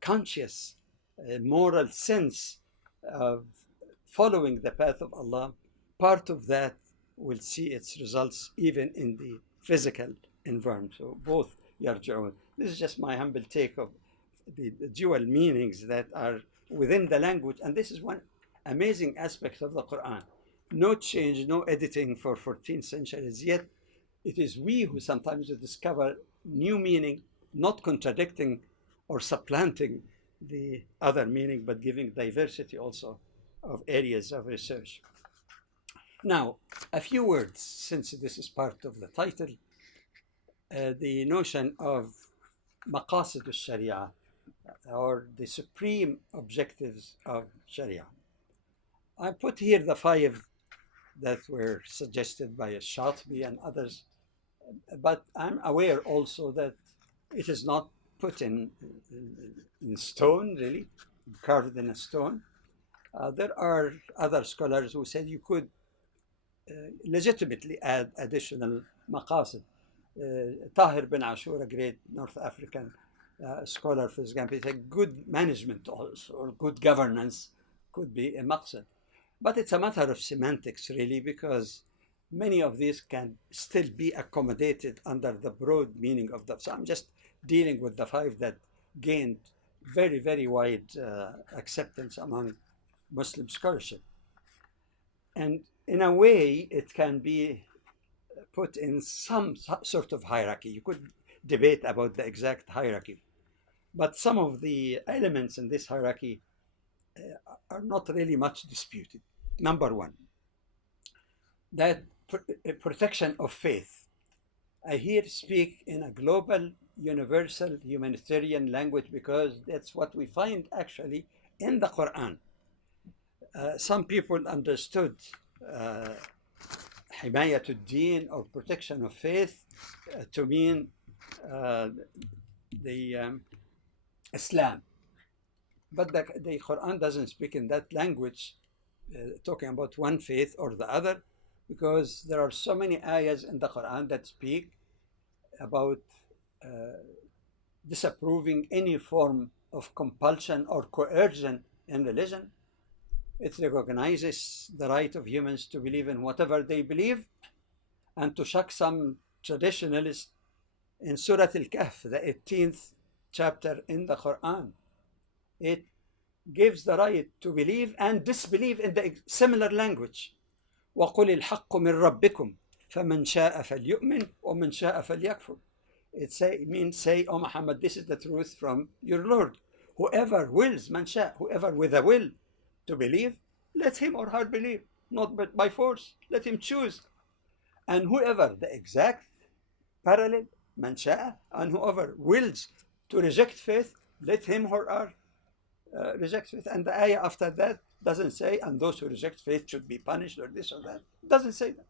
conscious moral sense of following the path of Allah, part of that will see its results even in the physical environment. So both yarji'un. This is just my humble take of the dual meanings that are within the language. And this is one amazing aspect of the Quran. No change, no editing for 14 centuries, yet it is we who sometimes discover new meaning, not contradicting or supplanting the other meaning, but giving diversity also of areas of research. Now, a few words, since this is part of the title, the notion of maqasid al-sharia, or the supreme objectives of sharia. I put here the 5 that were suggested by Shatibi and others, but I'm aware also that it is not put in stone, really, carved in a stone. There are other scholars who said you could legitimately add additional maqasid. Tahir bin Ashur, a great North African scholar, for example, said good management also, or good governance could be a maqsad. But it's a matter of semantics, really, because many of these can still be accommodated under the broad meaning of the. So I'm just dealing with the 5 that gained very, very wide acceptance among Muslim scholarship. And in a way, it can be put in some sort of hierarchy. You could debate about the exact hierarchy, but some of the elements in this hierarchy are not really much disputed. Number 1, that protection of faith. I here speak in a global, universal, humanitarian language, because that's what we find actually in the Quran. Some people understood himayatul deen, or protection of faith, to mean the Islam. But the Quran doesn't speak in that language, talking about one faith or the other, because there are so many ayahs in the Quran that speak about disapproving any form of compulsion or coercion in religion. It recognizes the right of humans to believe in whatever they believe, and to shock some traditionalists, in Surah Al-Kahf, the 18th chapter in the Quran, it gives the right to believe and disbelieve in the similar language. وَقُلِ الْحَقُّ مِنْ رَبِّكُمْ فَمَنْ شَاءَ فَلْيُؤْمِنْ وَمَنْ شَاءَ فَلْيَكْفُرْ. It means, say, O Muhammad, this is the truth from your Lord. Whoever wills, man sha, whoever with a will to believe, let him or her believe, not by force, let him choose. And whoever, the exact parallel, man sha'a, and whoever wills to reject faith, let him or her reject faith. And the ayah after that doesn't say, and those who reject faith should be punished, or this or that. It doesn't say that.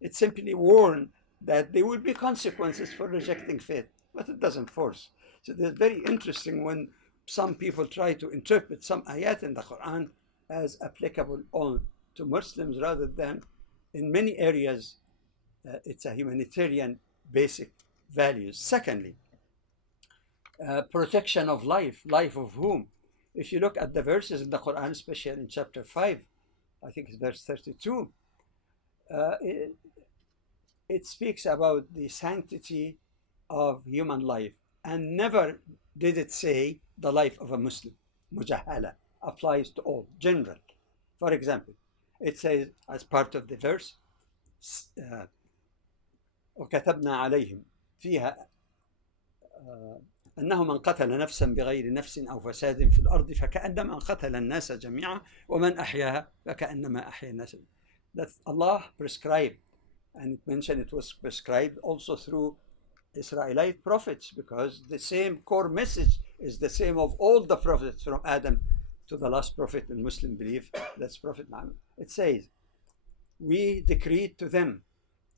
It simply warns that there will be consequences for rejecting faith, but it doesn't force. So it's very interesting when some people try to interpret some ayat in the Quran as applicable only to Muslims, rather than in many areas it's a humanitarian basic values. Secondly, protection of life. Life of whom? If you look at the verses in the Quran, especially in chapter 5, I think it's verse 32, it speaks about the sanctity of human life, and never did it say the life of a Muslim. Mujahala applies to all, general. For example, it says, as part of the verse, وكتبنا عليهم فيها أنه من قتل نفسا بغير نفس أو فساد في الأرض فكأنما قتل الناس جميعا ومن أحياها فكأنما أحيا الناس. That Allah prescribed, and it mentioned it was prescribed also through Israelite prophets, because the same core message is the same of all the prophets from Adam to the last prophet in Muslim belief, that's Prophet Muhammad. It says, we decreed to them,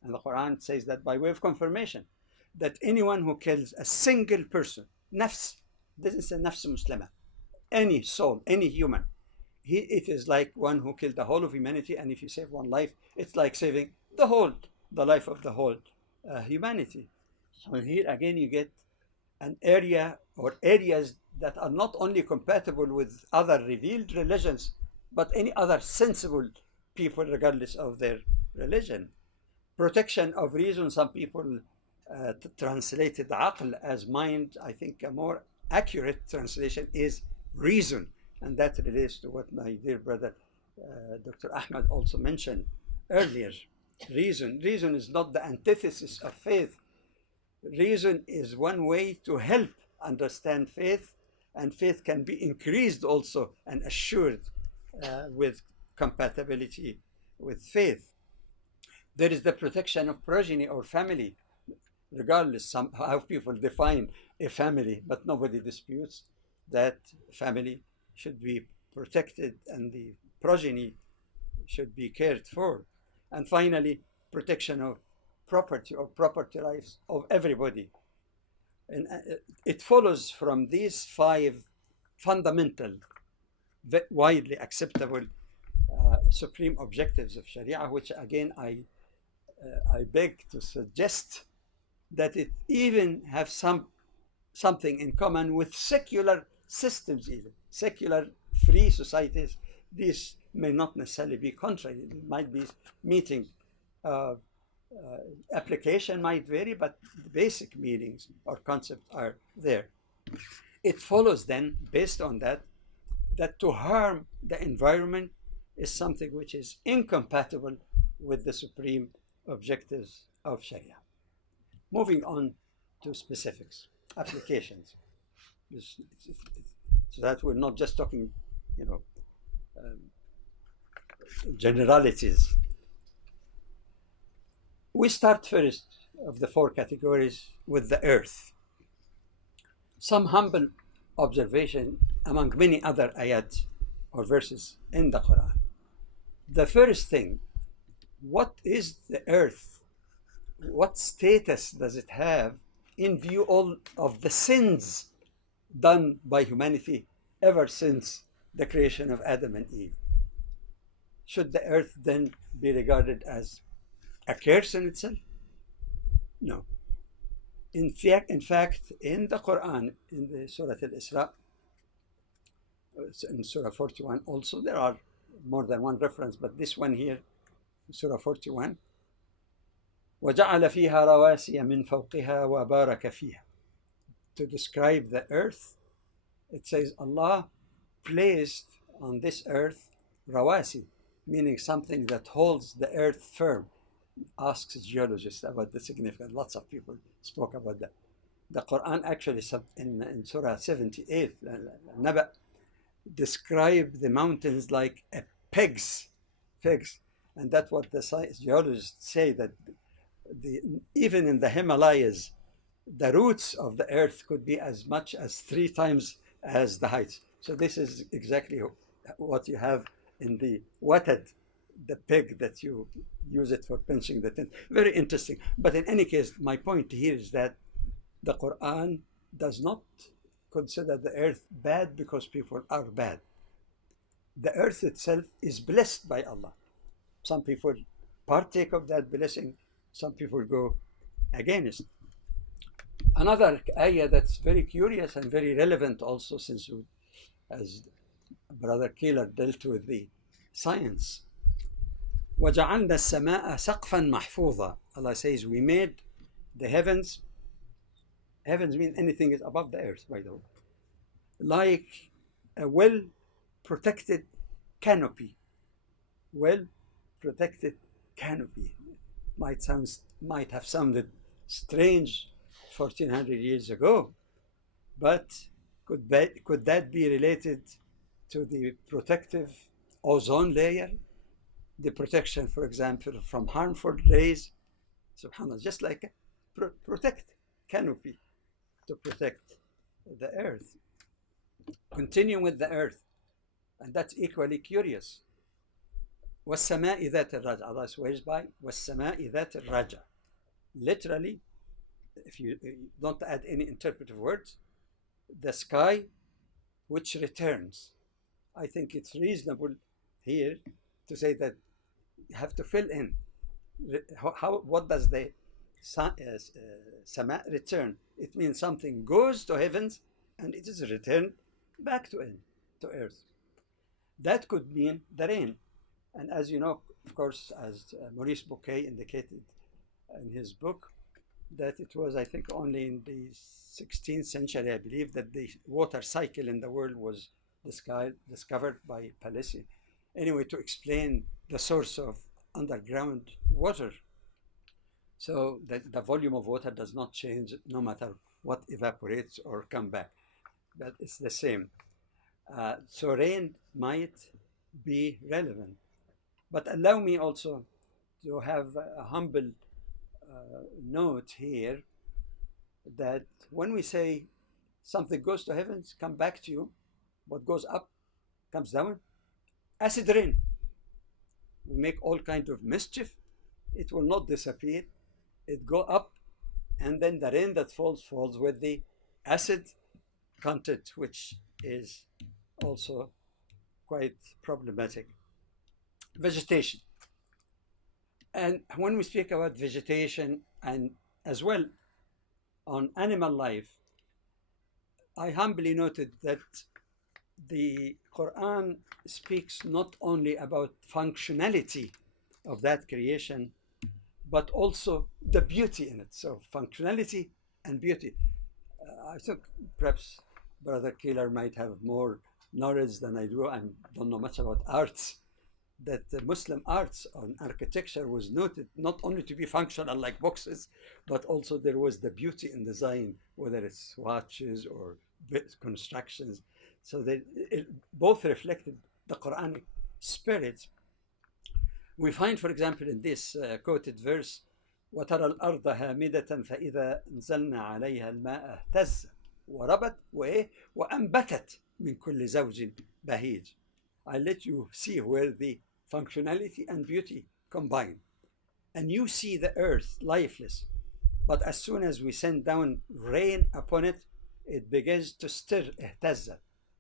and the Quran says that by way of confirmation, that anyone who kills a single person, nafs, this is a nafs muslima, any soul, any human, it is like one who killed the whole of humanity, and if you save one life, it's like saving the life of the whole humanity. So here again you get an area or areas that are not only compatible with other revealed religions, but any other sensible people regardless of their religion. Protection of reason, some people translated aql as mind. I think a more accurate translation is reason, and that relates to what my dear brother Dr. Ahmed also mentioned earlier. Reason is not the antithesis of faith. Reason is one way to help understand faith, and faith can be increased also and assured with compatibility with faith. There is the protection of progeny or family, regardless how people define a family, but nobody disputes that family should be protected and the progeny should be cared for. And finally, protection of property or property rights of everybody. And it follows from these 5 fundamental, widely acceptable supreme objectives of Sharia, which again I beg to suggest that it even have something in common with secular systems, even secular free societies. These may not necessarily be contrary. It might be meeting. Application might vary, but the basic meanings or concepts are there. It follows then, based on that to harm the environment is something which is incompatible with the supreme objectives of Sharia. Moving on to specifics, applications. So that we're not just talking, generalities. We start first of the 4 categories with the earth. Some humble observation among many other ayat or verses in the Quran. The first thing, what is the earth? What status does it have in view all of the sins done by humanity ever since the creation of Adam and Eve? Should the earth then be regarded as a curse in itself? No. In fact, in the Quran, in the Surah Al-Isra, in Surah 41 also, there are more than one reference, but this one here, Surah 41, وَجَعَلَ فِيهَا رَوَاسِيَ مِنْ فَوْقِهَا وَبَارَكَ فِيهَا. To describe the earth, it says Allah placed on this earth rawasi, meaning something that holds the earth firm. Asks geologists about the significance. Lots of people spoke about that. The Quran actually in Surah 78, Naba, describe the mountains like pegs, and that's what the geologists say, that even in the Himalayas, the roots of the earth could be as much as 3 times as the heights. So this is exactly what you have in the watad, the peg that you use it for pinching the tin. Very interesting. But in any case, my point here is that the Quran does not consider the earth bad because people are bad. The earth itself is blessed by Allah. Some people partake of that blessing, some people go against. Another ayah that's very curious and very relevant also, since as Brother Keeler dealt with the science. وَجَعَلْنَا السَّمَاءَ سَقْفًا مَحْفُوظًا. Allah says, we made the heavens. Heavens mean anything is above the earth, by the way. Like a well-protected canopy. Well-protected canopy. might have sounded strange 1400 years ago, but could that be related to the protective ozone layer, the protection, for example, from harmful rays? Subhanallah, just like a protect canopy to protect the earth. Continuing with the earth, and that's equally curious. وَالسَّمَاءِ ذَاتِ الرَّجْعِ, Allah swears by وَالسَّمَاءِ ذَاتِ الرَّجْعِ. Literally, if you don't add any interpretive words, the sky which returns. I think it's reasonable here to say that you have to fill in. What does the sama return? It means something goes to heavens and it is returned back to earth. That could mean the rain. And as you know, of course, as Maurice Bouquet indicated in his book, that it was, I think, only in the 16th century, I believe, that the water cycle in the world was discovered by Palissy. Anyway, to explain the source of underground water. So that the volume of water does not change no matter what evaporates or come back. But it's the same. So rain might be relevant. But allow me also to have a humble note here that when we say something goes to heavens, come back to you, what goes up comes down. Acid rain, we make all kinds of mischief. It will not disappear. It go up, and then the rain that falls with the acid content, which is also quite problematic. Vegetation. And when we speak about vegetation and as well on animal life, I humbly noted that the Quran speaks not only about functionality of that creation, but also the beauty in it. So functionality and beauty. I think perhaps Brother Keeler might have more knowledge than I do. I don't know much about arts. That the Muslim arts on architecture was noted not only to be functional like boxes, but also there was the beauty in design, whether it's watches or constructions. So they both reflected the Quranic spirit. We find, for example, in this quoted verse, وَتَرَى الْأَرْضَ هَامِدَةً فَإِذَا أَنزَلْنَا عَلَيْهَا الْمَاءَ اهْتَزَّتْ وَرَبَتْ وَأَنبَتَتْ مِنْ كُلِّ زَوْجٍ بَهِيجٍ. I let you see where the functionality and beauty combine. And you see the earth lifeless, but as soon as we send down rain upon it, it begins to stir. اهتز.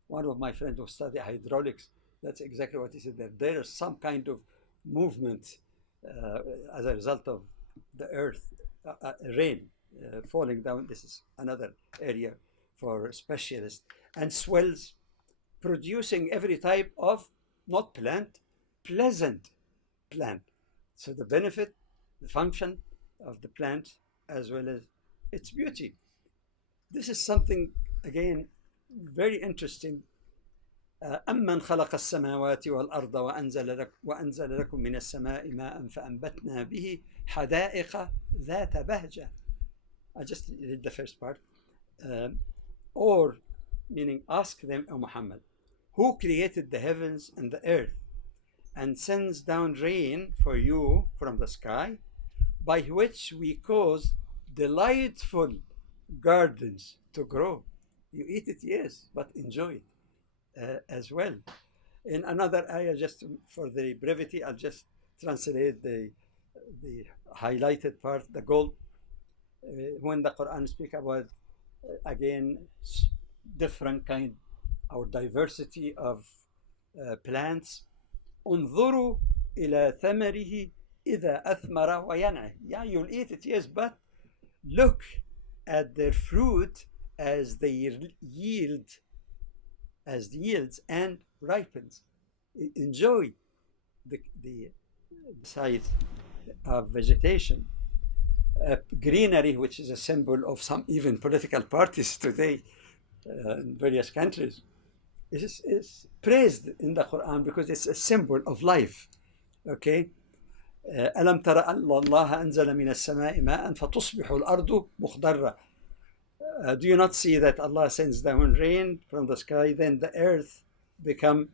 One of my friends who studied hydraulics, that's exactly what he said, that there is some kind of movement as a result of the earth, rain falling down. This is another area for specialists. And swells, producing every type of, not plant, pleasant plant. So the benefit, the function of the plant, as well as its beauty. This is something, again, very interesting. أَمَّنْ خَلَقَ السَّمَاوَاتِ وَالْأَرْضَ وَأَنزَلَ لَكُم مِّنَ السَّمَاءِ مَاءً فَأَنبَتْنَا بِهِ حَدَائِقَ ذَاتَ بَهْجَةٍ. I just read the first part. Or, meaning, ask them, O Muhammad, who created the heavens and the earth and sends down rain for you from the sky, by which we cause delightful gardens to grow. You eat it, yes, but enjoy it as well. In another ayah, just for the brevity, I'll just translate the highlighted part, the gold. When the Quran speaks about, again, different kind or diversity of plants, انظروا إلى ثمره إذا أثمر وينعه. Yeah, you'll eat it, yes, but look at their fruit as they yields and ripens. Enjoy the side of vegetation. Greenery, which is a symbol of some even political parties today in various countries, is praised in the Quran because it's a symbol of life. Okay, ألم تر أن الله أنزل من السماء ماء فتصبح الأرض مخضرة. Do you not see that Allah sends down rain from the sky, then the earth become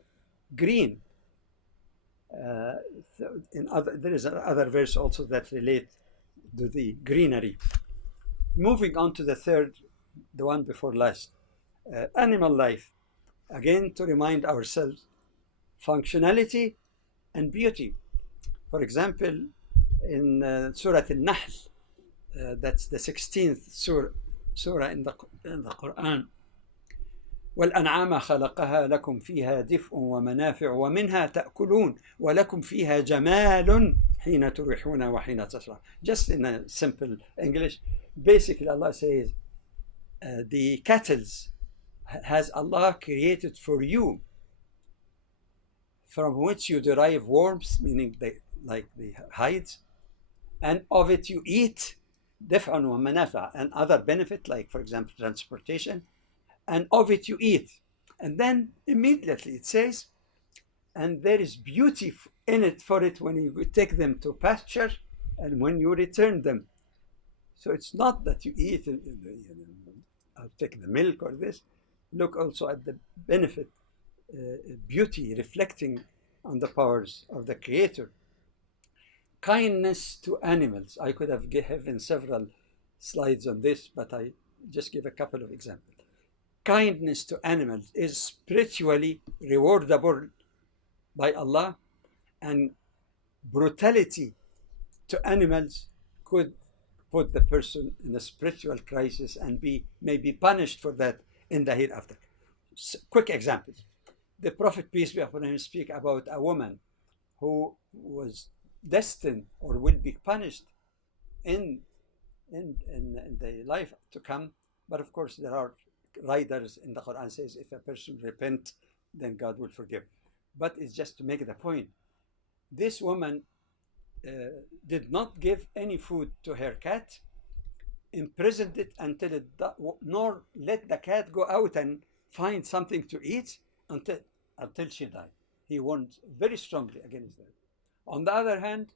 green? There is another verse also that relate to the greenery. Moving on to the third, the one before last, animal life. Again, to remind ourselves, functionality and beauty. For example, in Surah Al-Nahl, that's the 16th surah in the Quran. وَالْأَنْعَامَ خَلَقَهَا لَكُمْ فِيهَا دِفْءٌ وَمَنَافِعُ وَمِنْهَا تَأْكُلُونَ وَلَكُمْ فِيهَا جَمَالٌ حِينَ تُرِيحُونَ وَحِينَ تَسْرَحُونَ. Just in a simple English, basically Allah says, the cattle has Allah created for you, from which you derive warmth, meaning like the hides, and of it you eat, دفع ومنافع, and other benefit, like for example transportation, and of it you eat. And then immediately it says, and there is beauty in it for it when you take them to pasture and when you return them. So it's not that you eat, I'll take the milk or this. Look also at the benefit, beauty reflecting on the powers of the Creator. Kindness to animals. I could have given several slides on this, but I just give a couple of examples. Kindness to animals is spiritually rewardable by Allah, and brutality to animals could put the person in a spiritual crisis and may be punished for that in the hereafter. Quick examples. The Prophet, peace be upon him, speak about a woman who was destined or will be punished in the life to come. But of course, there are riders in the Quran says if a person repent, then God will forgive. But it's just to make the point. This woman did not give any food to her cat, imprisoned it until it nor let the cat go out and find something to eat until she died. He warned very strongly against that. On the other hand,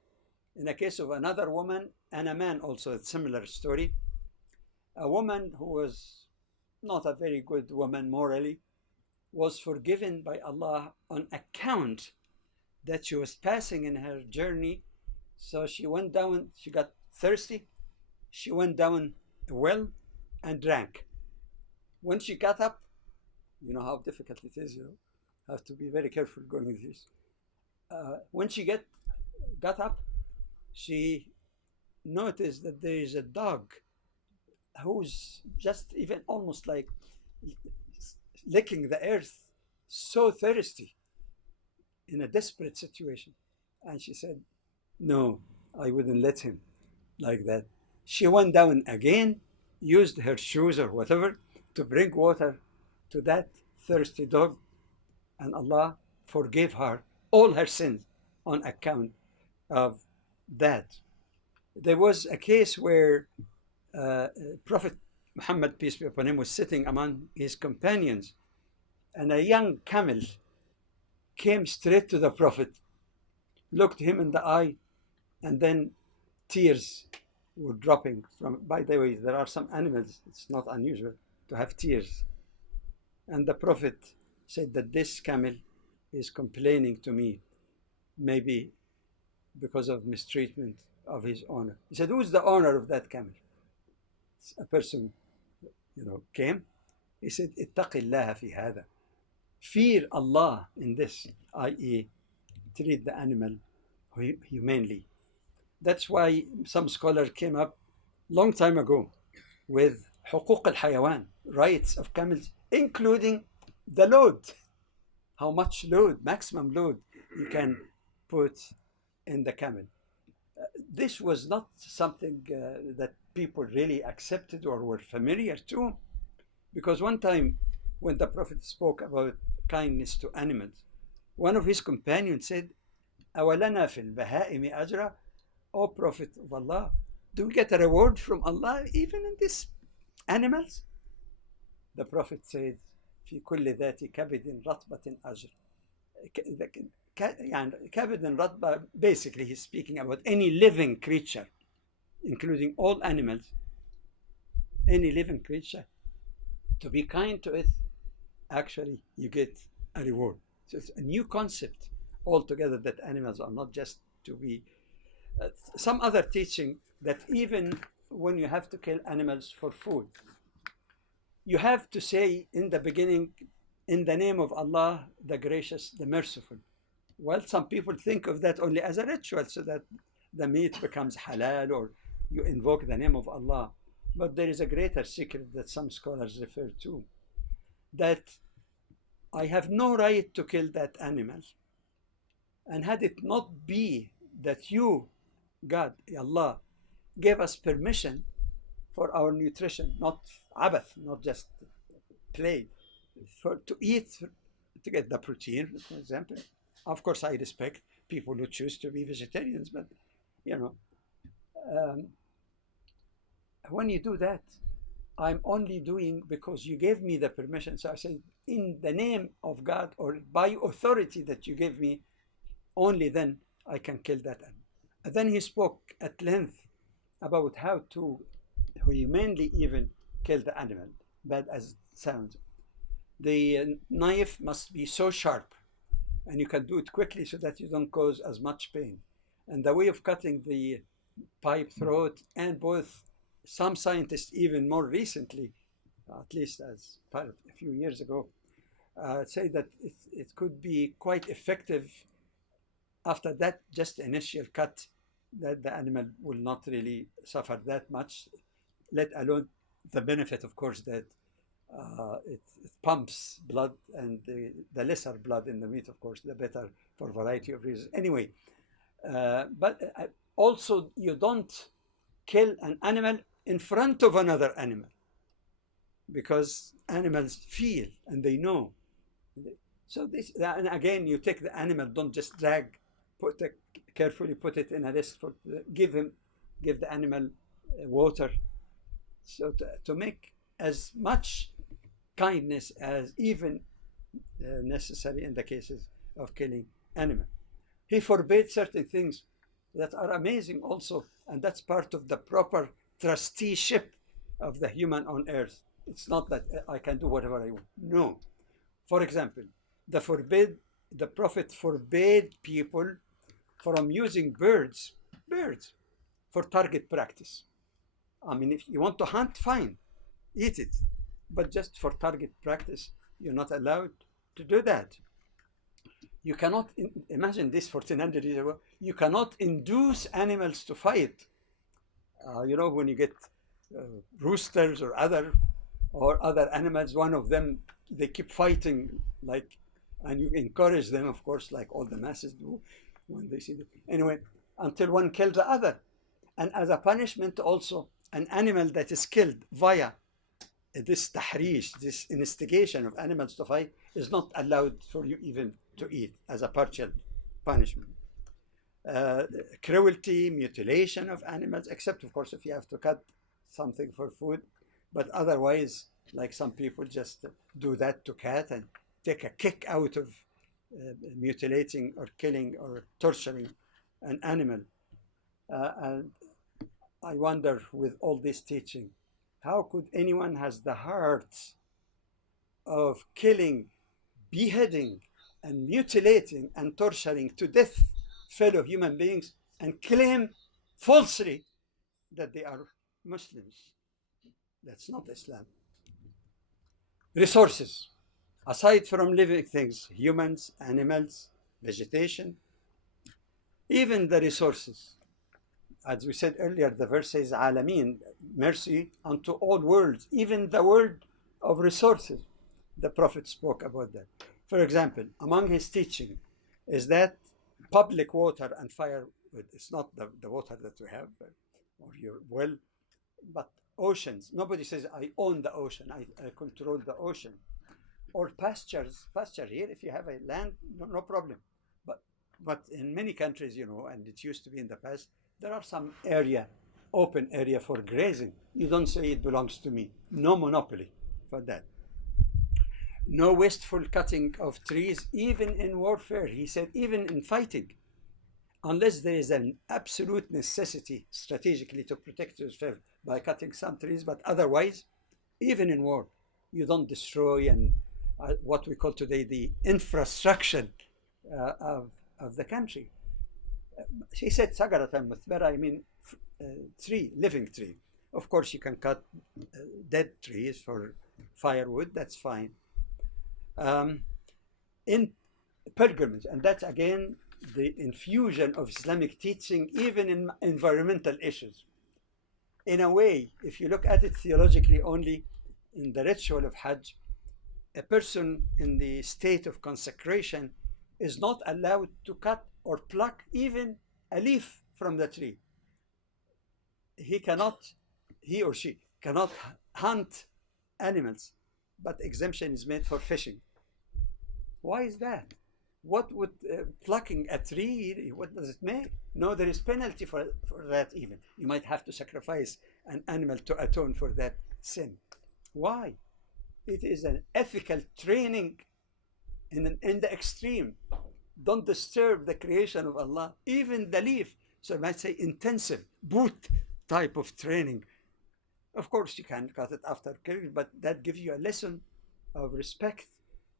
in a case of another woman and a man, also a similar story, a woman who was not a very good woman morally was forgiven by Allah on account that she was passing in her journey. So she went down, she got thirsty, she went down a well and drank. When she got up, you know how difficult it is, you have to be very careful going with this. When she got up, she noticed that there is a dog who's just even almost like licking the earth, so thirsty, in a desperate situation. And she said, no, I wouldn't let him like that. She went down again, used her shoes or whatever to bring water to that thirsty dog, and Allah forgave her all her sins on account of that. There was a case where Prophet Muhammad, peace be upon him, was sitting among his companions, and a young camel came straight to the Prophet, looked him in the eye, and then tears were dropping from. By the way, there are some animals, it's not unusual to have tears. And the Prophet said that this camel is complaining to me, maybe because of mistreatment of his owner. He said, who's the owner of that camel? A person, came. He said, ittaqillaha fi hada. Fear Allah in this, i.e., treat the animal humanely. That's why some scholar came up long time ago with حقوق الحيوان, rights of camels, including the load. How much load, maximum load you can put in the camel. This was not something that people really accepted or were familiar to, because one time when the Prophet spoke about kindness to animals, one of his companions said, أَوَلَنَا فِي الْبَهَائِمِ أَجْرًا? O Prophet of Allah, do we get a reward from Allah even in these animals? The Prophet said, في كل ذات كبد رطبة أجر. كبد رطبة, basically he's speaking about any living creature, including all animals, any living creature. To be kind to it, actually you get a reward. So it's a new concept altogether, that animals are not just to be some other teaching, that even when you have to kill animals for food, you have to say in the beginning, in the name of Allah, the gracious, the merciful. Well, some people think of that only as a ritual, so that the meat becomes halal, or you invoke the name of Allah. But there is a greater secret that some scholars refer to, that I have no right to kill that animal. And had it not be that you, God, Allah, gave us permission for our nutrition, not abath, not just play, to eat, to get the protein, for example. Of course, I respect people who choose to be vegetarians, but when you do that, I'm only doing because you gave me the permission. So I say, in the name of God, or by authority that you gave me, only then I can kill that animal. And then he spoke at length about how to humanely even kill the animal, bad as it sounds. The knife must be so sharp, and you can do it quickly so that you don't cause as much pain. And the way of cutting the pipe throat, and both some scientists, even more recently, at least as far as a few years ago, say that it could be quite effective after that just initial cut, that the animal will not really suffer that much, let alone the benefit, of course, that it pumps blood, and the lesser blood in the meat, of course, the better, for a variety of reasons. Anyway, but also you don't kill an animal in front of another animal, because animals feel and they know. So this, and again, you take the animal, don't just drag, carefully put it in a rest, give the animal water. So to make as much kindness as even necessary in the cases of killing animal. He forbade certain things that are amazing also, and that's part of the proper trusteeship of the human on earth. It's not that I can do whatever I want. No. For example, the Prophet forbade people from using birds for target practice. I mean, if you want to hunt, fine, eat it. But just for target practice, you're not allowed to do that. You cannot, imagine this 1400 years ago, you cannot induce animals to fight. When you get roosters or other animals, one of them, they keep fighting, and you encourage them, of course, like all the masses do when they see them. Anyway, until one kills the other. And as a punishment also, an animal that is killed via this tahrish, this instigation of animals to fight, is not allowed for you even to eat as a partial punishment. Cruelty, mutilation of animals, except of course if you have to cut something for food, but otherwise, like some people just do that to cat and take a kick out of mutilating or killing or torturing an animal. And I wonder, with all this teaching, how could anyone has the heart of killing, beheading, and mutilating and torturing to death fellow human beings and claim falsely that they are Muslims? That's not Islam. Resources. Aside from living things, humans, animals, vegetation, even the resources. As we said earlier, the verse says, Alameen, mercy unto all worlds, even the world of resources. The Prophet spoke about that. For example, among his teaching is that public water and firewood, it's not the water that we have or your well, but oceans. Nobody says, I own the ocean, I control the ocean. Or pasture here, if you have a land, no problem. But in many countries, and it used to be in the past, there are some open area for grazing. You don't say it belongs to me. No monopoly for that. No wasteful cutting of trees, even in warfare. He said, even in fighting, unless there is an absolute necessity strategically to protect yourself by cutting some trees, but otherwise, even in war, you don't destroy and what we call today the infrastructure of the country. He said, Sagaratan Muthbara, I mean, tree, living tree. Of course, you can cut dead trees for firewood, that's fine. In pilgrimage, and that's again the infusion of Islamic teaching, even in environmental issues. In a way, if you look at it theologically only, in the ritual of Hajj, a person in the state of consecration is not allowed to cut or pluck even a leaf from the tree. He or she cannot hunt animals, but exemption is made for fishing. Why is that? What would plucking a tree, what does it make? No, there is penalty for that even. You might have to sacrifice an animal to atone for that sin. Why? It is an ethical training in the extreme. Don't disturb the creation of Allah, even the leaf. So I might say intensive, boot type of training. Of course, you can cut it after killing, but that gives you a lesson of respect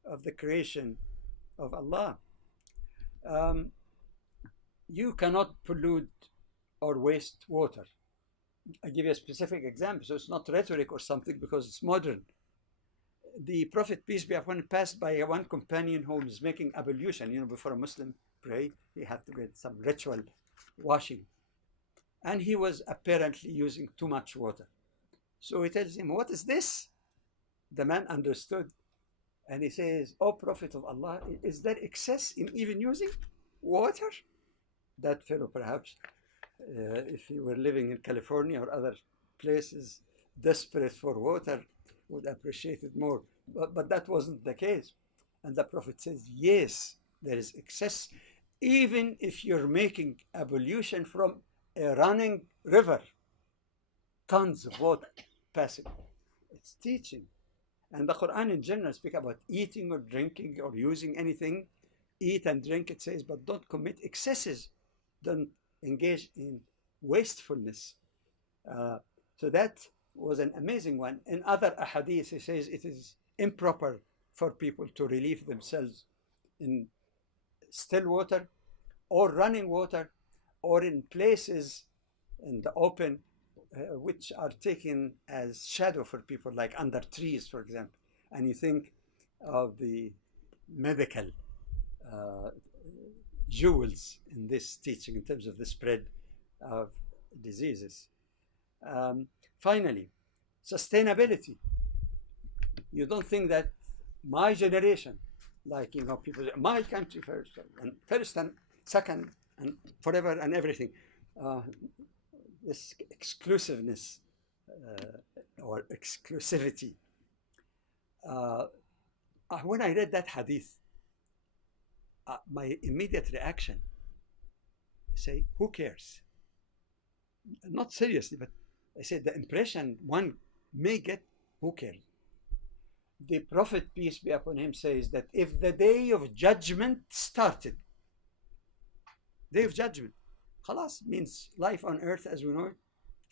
of the creation of Allah. You cannot pollute or waste water. I give you a specific example, so it's not rhetoric or something because it's modern. The Prophet, peace be upon him, passed by one companion who was making ablution. You know, before a Muslim pray, he had to get some ritual washing. And he was apparently using too much water. So he tells him, what is this? The man understood. And he says, "O Prophet of Allah, is there excess in even using water?" That fellow, perhaps, if he were living in California or other places, desperate for water, would appreciate it more. But that wasn't the case. And the Prophet says, yes, there is excess, even if you're making ablution from a running river. Tons of water passing. It's teaching. And the Quran in general speaks about eating or drinking or using anything. Eat and drink, it says, but don't commit excesses. Don't engage in wastefulness. So that was an amazing one. In other ahadith, he says it is improper for people to relieve themselves in still water or running water or in places in the open which are taken as shadow for people, like under trees, for example. And you think of the medical jewels in this teaching in terms of the spread of diseases. Finally, sustainability. You don't think that my generation, like, you know, people, my country first and second and forever and everything, this exclusiveness or exclusivity. When I read that hadith, my immediate reaction, say, who cares? Not seriously, but I said the impression one may get, who cares? The Prophet, peace be upon him, says that if the day of judgment started, day of judgment, khalas, means life on earth as we know it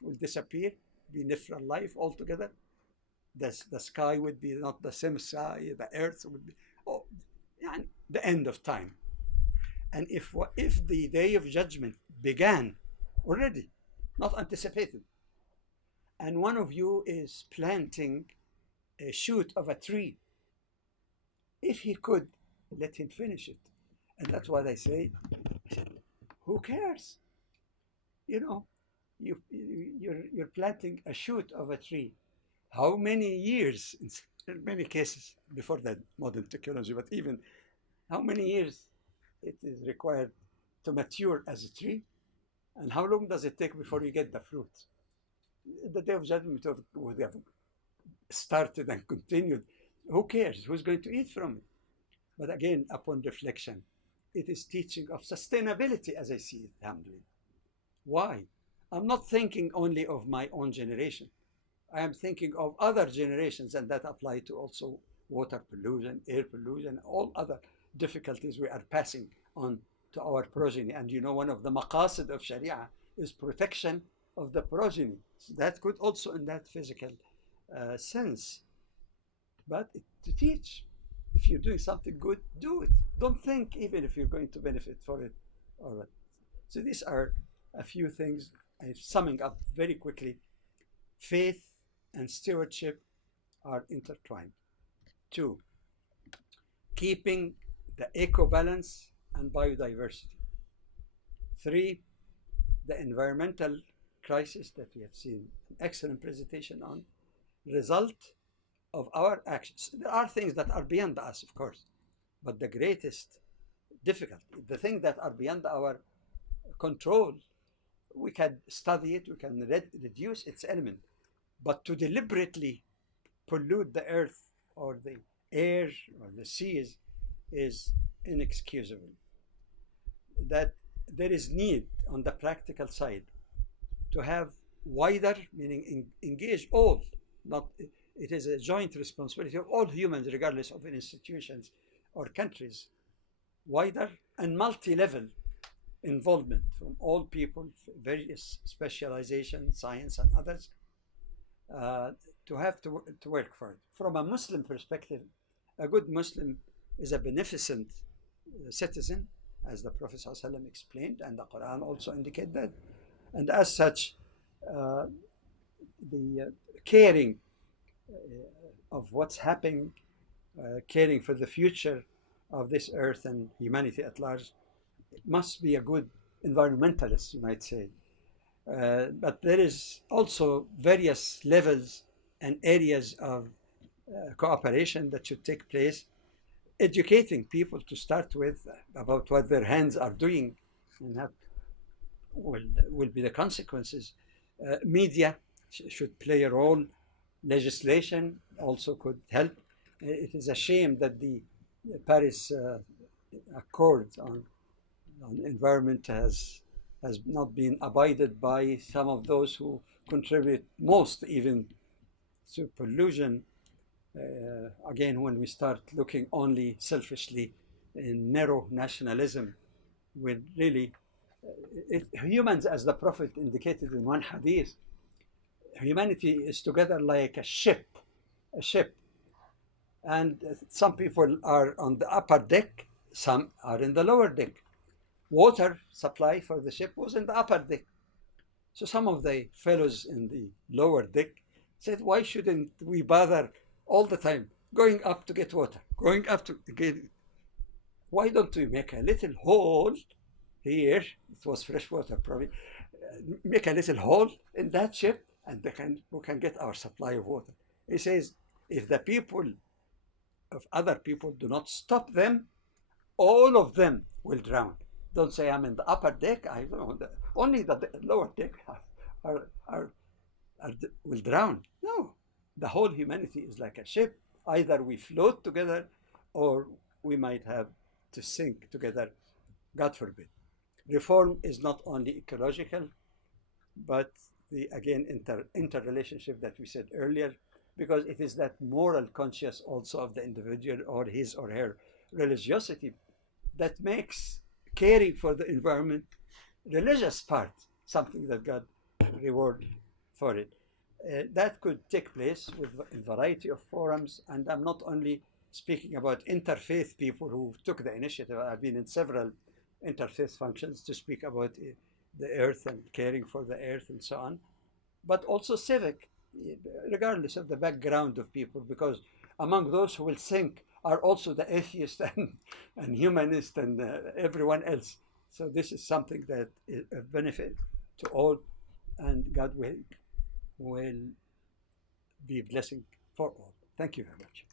will disappear, be neutral life altogether. The sky would be not the same sky, the earth would be, and the end of time. And if the day of judgment began already, not anticipated, and one of you is planting a shoot of a tree, if he could, let him finish it. And that's what I say, who cares? You know, you're planting a shoot of a tree. How many years, in many cases, before that modern technology, but even how many years it is required to mature as a tree? And how long does it take before you get the fruit? The day of judgment would have started and continued. Who cares? Who's going to eat from it? But again, upon reflection, it is teaching of sustainability as I see it, alhamdulillah. Why? I'm not thinking only of my own generation. I am thinking of other generations, and that apply to also water pollution, air pollution, all other difficulties we are passing on to our progeny. And you know, one of the maqasid of Sharia is protection of the progeny. So that could also in that physical sense. But to teach, if you're doing something good, do it. Don't think even if you're going to benefit for it. All right. So these are a few things. I'm summing up very quickly. Faith and stewardship are intertwined. 2, keeping the eco balance and biodiversity. 3, the environmental crisis that we have seen an excellent presentation on, result of our actions. There are things that are beyond us, of course, but the greatest difficulty, the things that are beyond our control, we can study it, we can reduce its element, but to deliberately pollute the earth or the air or the seas is inexcusable. That there is need on the practical side to have wider, meaning engage all, not it is a joint responsibility of all humans, regardless of institutions or countries, wider and multi-level involvement from all people, various specializations, science and others, to have to work for it. From a Muslim perspective, a good Muslim is a beneficent citizen, as the Prophet ﷺ explained, and the Quran also indicates that. And as such, the caring of what's happening, caring for the future of this earth and humanity at large, must be a good environmentalist, you might say. But there is also various levels and areas of cooperation that should take place, educating people to start with about what their hands are doing and will be the consequences. Media should play a role. Legislation also could help. It is a shame that the Paris Accord on environment has not been abided by some of those who contribute most even to pollution. Again, when we start looking only selfishly in narrow nationalism, when really humans, as the Prophet indicated in one hadith, humanity is together like a ship, and some people are on the upper deck, some are in the lower deck. Water supply for the ship was in the upper deck. So some of the fellows in the lower deck said, why shouldn't we bother all the time going up to get water, going up to get, why don't we make a little hole here, it was fresh water probably, make a little hole in that ship and we can get our supply of water. He says, if the people of other people do not stop them, all of them will drown. Don't say I'm in the upper deck. I don't know. Only the lower deck will drown. No, the whole humanity is like a ship. Either we float together, or we might have to sink together. God forbid. Reform is not only ecological, but the interrelationship that we said earlier, because it is that moral conscience also of the individual or his or her religiosity that makes caring for the environment religious part, something that God reward for it. That could take place with a variety of forums, and I'm not only speaking about interfaith people who took the initiative. I've been in several interfaith functions to speak about the earth and caring for the earth and so on, but also civic, regardless of the background of people, because among those who will think are also the atheist and humanist and everyone else. So this is something that is a benefit to all, and God will be a blessing for all. Thank you very much.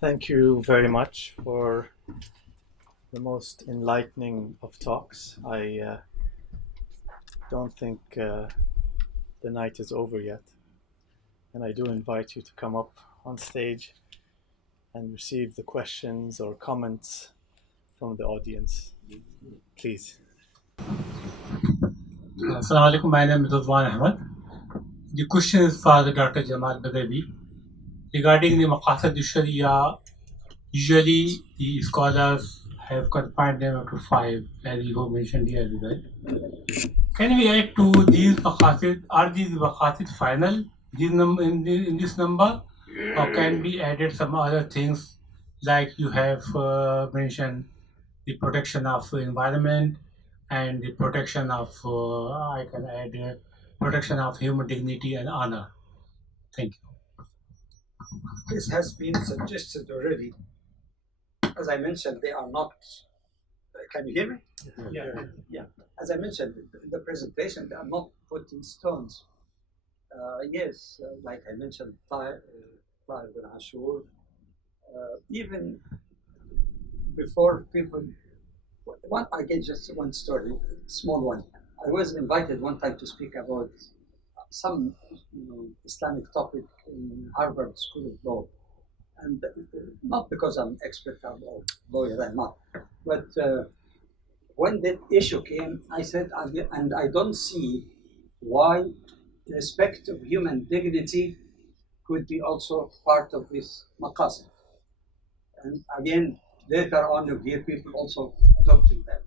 Thank you very much for the most enlightening of talks. I don't think the night is over yet, and I do invite you to come up on stage and receive the questions or comments from the audience. Please. Assalamu alaikum. My name is Dr Ahmed. The question is for Dr Jamal Badawi regarding the Maqasid al-Sharia. Usually, the scholars have confined them up to 5, as you have mentioned here as well. Can we add to these Maqasid? Are these Maqasid final in this number, or can be added some other things like you have mentioned the protection of environment and the protection of I can add protection of human dignity and honor. Thank you. This has been suggested already. As I mentioned, they are not. Can you hear me? Yeah. As I mentioned in the presentation, they are not put in stones. Yes, like I mentioned, Tahir bin Ashur, even before people. I get just one story, small one. I was invited one time to speak about some Islamic topic in Harvard School of Law, and not because I'm expert or lawyer, I'm not, but when that issue came, I said, and I don't see why respect of human dignity could be also part of this maqasid. And again, later on, you hear people also adopting that.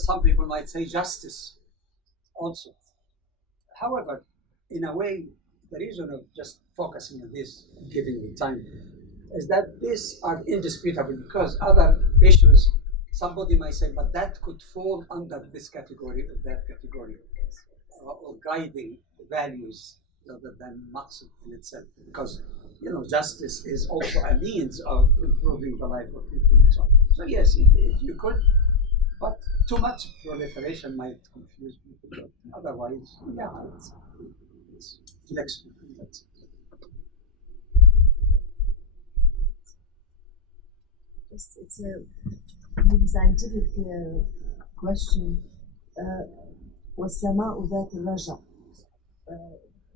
Some people might say justice also. However, in a way, the reason of just focusing on this, giving the time, is that these are indisputable because other issues, somebody might say, but that could fall under this category or that category, or guiding values rather than maqsad in itself. Because justice is also a means of improving the life of people and so on. So yes, if you could, but too much proliferation might confuse people. Otherwise, yeah, it's flexible. That's it. It's a maybe scientific question. وَالسَّمَاءُ ذَاتُ الرَّجْعِ.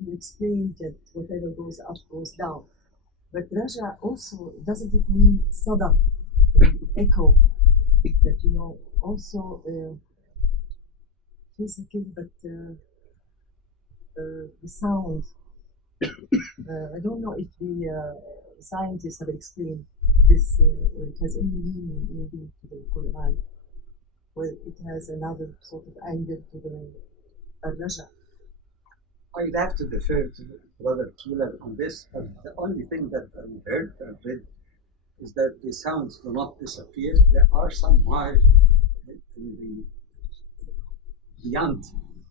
You explained that whatever goes up goes down. But raja also, doesn't it mean sada, echo? That also physical, but the sound. I don't know if the scientists have explained this, or it has any meaning maybe to the Quran, where it has another sort of angle to the raja. I'd have to defer to Brother Keeler on this, but the only thing that I've read, is that the sounds do not disappear. There are some miles in the beyond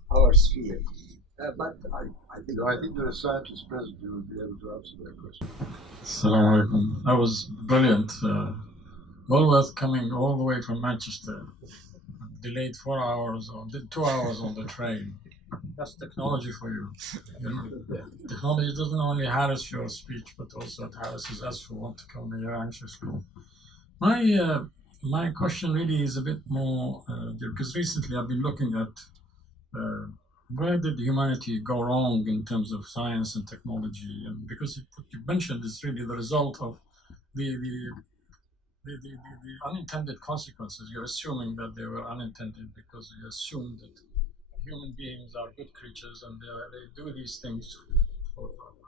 our sphere. But I think there are scientists present who would be able to answer that question. Assalamu alaikum. That was brilliant. Always coming all the way from Manchester, delayed 4 hours or 2 hours on the train. That's technology for you. Technology doesn't only harass your speech, but also it harasses us who want to come here anxiously. My question really is a bit more, because recently I've been looking at where did humanity go wrong in terms of science and technology, and because what you mentioned is really the result of the unintended consequences. You're assuming that they were unintended because you assume that human beings are good creatures and they do these things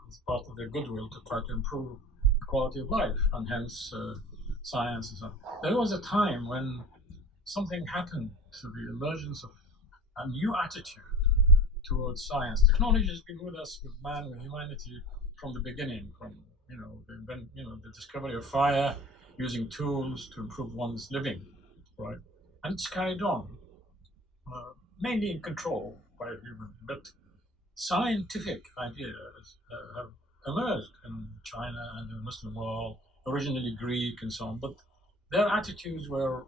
as part of their goodwill to try to improve the quality of life, and hence science and so on. There was a time when something happened to the emergence of a new attitude towards science. Technology has been with us, with man, with humanity from the beginning, from the discovery of fire, using tools to improve one's living, right? And it's carried on, mainly in control by a human. But scientific ideas have emerged in China and in the Muslim world, originally Greek and so on. But their attitudes were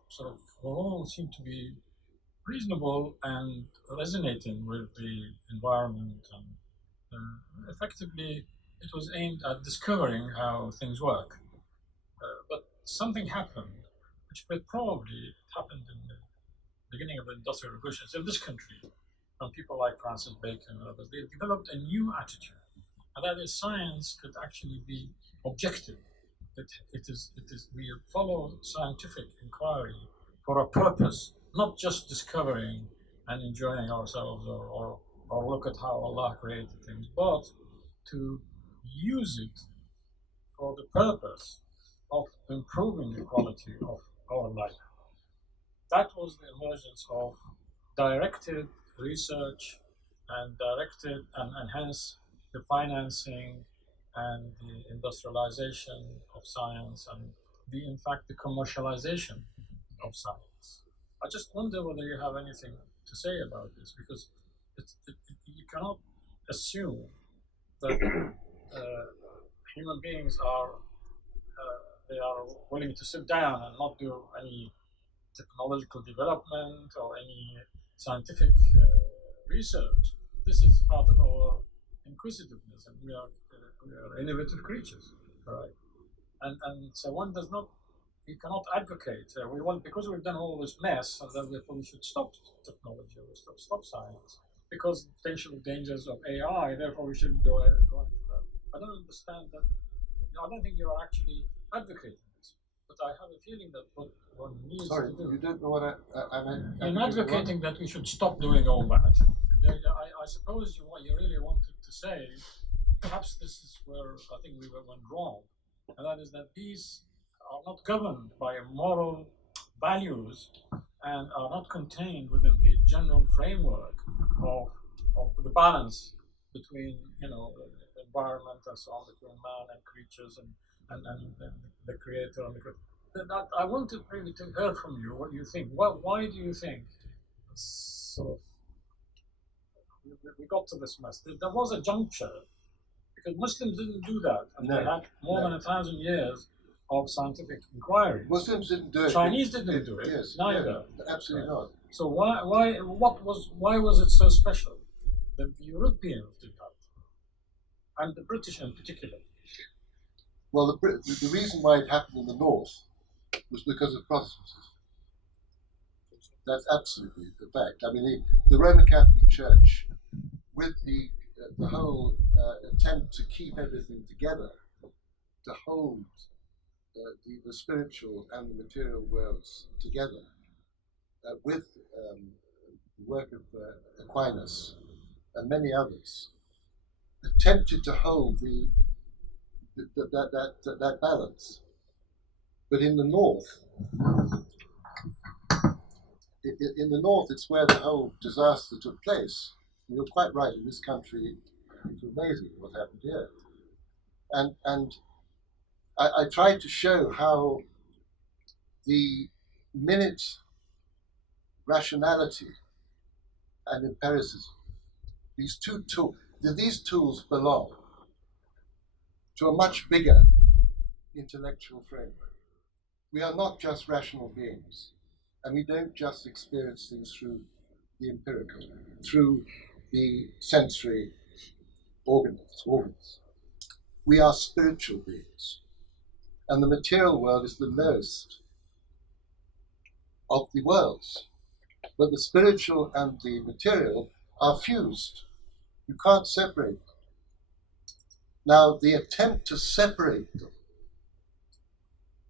all seemed to be reasonable and resonating with the environment, and effectively it was aimed at discovering how things work. But something happened, which probably happened in the beginning of the Industrial Revolution in this country, from people like Francis Bacon and others. They developed a new attitude, and that is science could actually be objective. we follow scientific inquiry for a purpose, not just discovering and enjoying ourselves or look at how Allah created things, but to use it for the purpose of improving the quality of our life. That was the emergence of directed research and directed and hence the financing and the industrialization of science and in fact the commercialization of science. I just wonder whether you have anything to say about this, because you cannot assume that human beings are they are willing to sit down and not do any technological development or any scientific research. This is part of our inquisitiveness, and we are innovative creatures, right? And so one does not, you cannot advocate. We want, because we've done all this mess, and then therefore we should stop technology, or stop science, because potential dangers of AI. Therefore, we shouldn't go into that. I don't understand that. I don't think you are actually advocating this, but I have a feeling that what one needs to do. You don't know what I meant. In advocating that we should stop doing all that, I suppose what you really wanted to say, perhaps this is where I think we went wrong, and that is that these are not governed by moral values and are not contained within the general framework of the balance between, the environment and so on, between man and creatures and the creator and the creator. That I wanted really to hear from you what you think. Why do you think sort of we got to this mess? There was a juncture, because Muslims didn't do that, and they had more than 1,000 years of scientific inquiry. Muslims didn't do it. Chinese didn't do it. Yes, neither. Absolutely not. So why was it so special that the Europeans did that, and the British in particular? Well, the reason why it happened in the north was because of Protestantism. That's absolutely the fact. I mean, the Roman Catholic Church, with the whole attempt to keep everything together, to hold the spiritual and the material worlds together, with the work of Aquinas and many others, attempted to hold that balance. But in the north, it's where the whole disaster took place. You're quite right. In this country, it's amazing what happened here. And I tried to show how the minute rationality and empiricism, these tools belong to a much bigger intellectual framework. We are not just rational beings, and we don't just experience things through the empirical, through the sensory organs. We are spiritual beings, and the material world is the lowest of the worlds. But the spiritual and the material are fused. You can't separate them. Now, the attempt to separate them,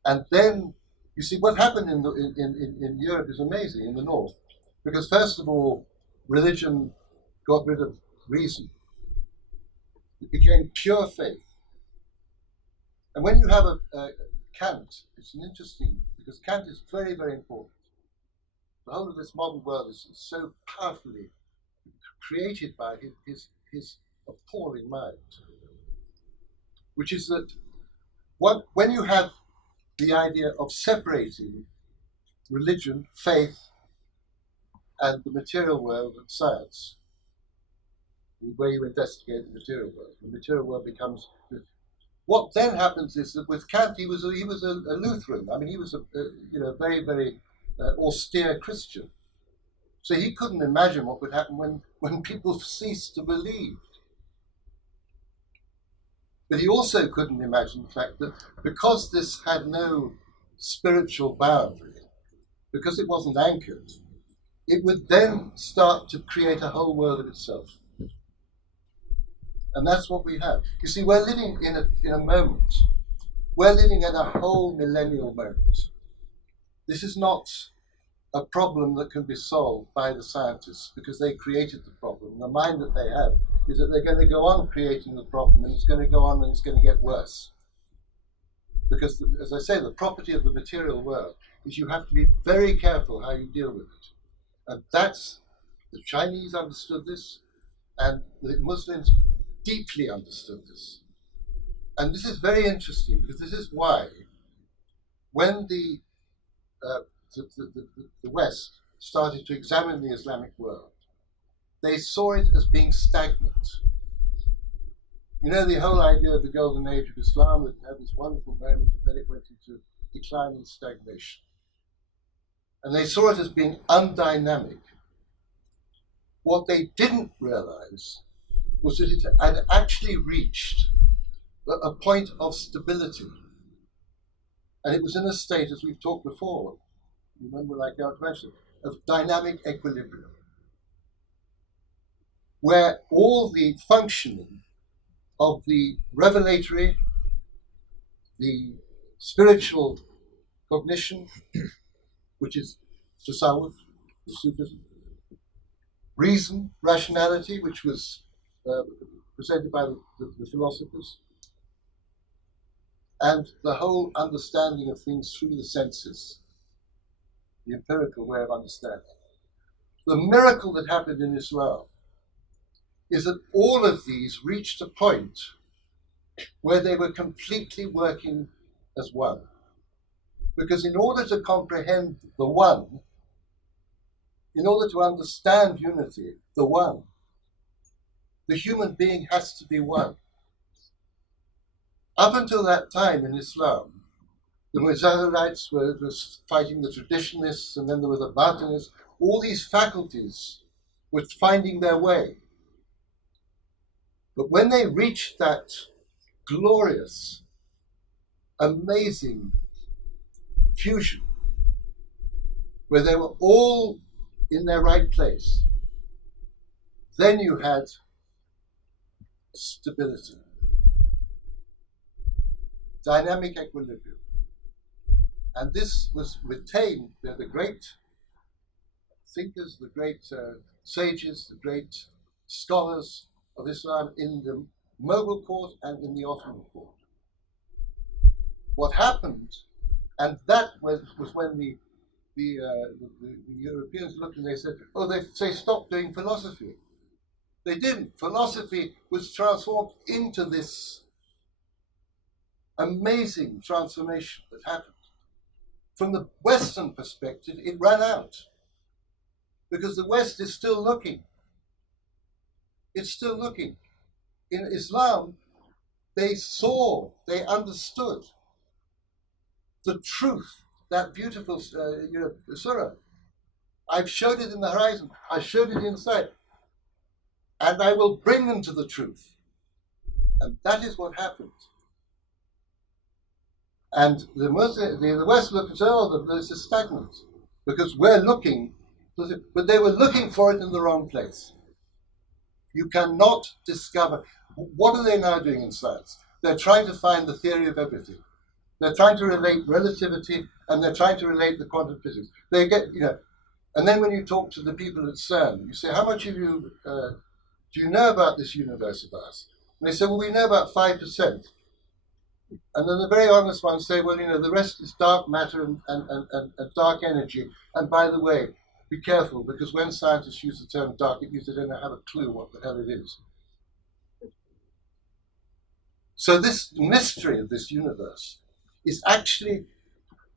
and then you see what happened in Europe is amazing in the north, because first of all, religion got rid of reason. It became pure faith. And when you have a Kant, it's an interesting, because Kant is very, very important. The whole of this modern world is so powerfully created by his appalling mind, which is that when you have the idea of separating religion, faith, and the material world and science, the way you investigate the material world becomes. What then happens is that with Kant, he was a Lutheran. I mean, he was a very, very austere Christian. So he couldn't imagine what would happen when people ceased to believe. But he also couldn't imagine the fact that because this had no spiritual boundary, because it wasn't anchored, it would then start to create a whole world of itself. And that's what we have. You see, we're living in a moment we're living at a whole millennial moment. This is not a problem that can be solved by the scientists because they created the problem. The mind that they have is that they're going to go on creating the problem, and it's going to go on and it's going to get worse. Because, as I say, the property of the material world is you have to be very careful how you deal with it. And that's, the Chinese understood this, and the Muslims deeply understood this. And this is very interesting because this is why when the West started to examine the Islamic world, they saw it as being stagnant. You know, the whole idea of the golden age of Islam that had this wonderful moment and then it went into decline and stagnation. And they saw it as being undynamic. What they didn't realize was that it had actually reached a point of stability. And it was in a state, as we've talked before, remember, like I mentioned, of dynamic equilibrium, where all the functioning of the revelatory, the spiritual cognition, which is tasawwuf, Sufism, reason, rationality, which was presented by the philosophers, and the whole understanding of things through the senses, the empirical way of understanding. The miracle that happened in Islam is that all of these reached a point where they were completely working as one. Because in order to comprehend the one, in order to understand unity, the one, the human being has to be one. Up until that time in Islam, the Muzahirites were fighting the traditionalists, and then there were the Batinists. All these faculties were finding their way. But when they reached that glorious, amazing fusion, where they were all in their right place, then you had stability, dynamic equilibrium. And this was retained by the great thinkers, the great sages, the great scholars of Islam in the Mughal court and in the Ottoman court. What happened, and that was when the Europeans looked and they said, oh, they stopped doing philosophy. They didn't. Philosophy was transformed into this amazing transformation that happened. From the Western perspective, it ran out because the West is still looking. It's still looking. In Islam, they saw, they understood the truth, that beautiful surah. I've showed it in the horizon. I showed it inside. And I will bring them to the truth. And that is what happened. And the West looked and said, oh, this is stagnant. Because we're looking, but they were looking for it in the wrong place. You cannot discover. What are they now doing in science? They're trying to find the theory of everything. They're trying to relate relativity, and they're trying to relate the quantum physics. They get, and then when you talk to the people at CERN, you say, how much of you do you know about this universe of ours? And they say, well, we know about 5%. And then the very honest ones say, well, the rest is dark matter and dark energy. And by the way, be careful, because when scientists use the term dark, it means they don't have a clue what the hell it is. So this mystery of this universe is actually,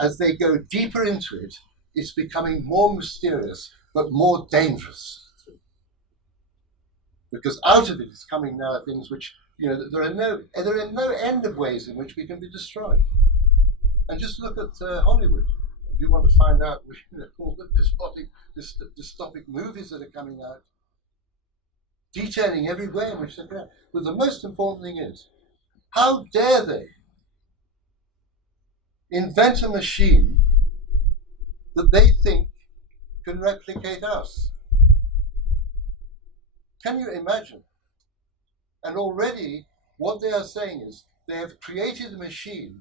as they go deeper into it, it's becoming more mysterious, but more dangerous. Because out of it is coming now things which, there are no end of ways in which we can be destroyed. And just look at Hollywood. If you want to find out all the dystopic movies that are coming out, detailing every way in which they're going. But the most important thing is, how dare they invent a machine that they think can replicate us? Can you imagine? And already what they are saying is they have created a machine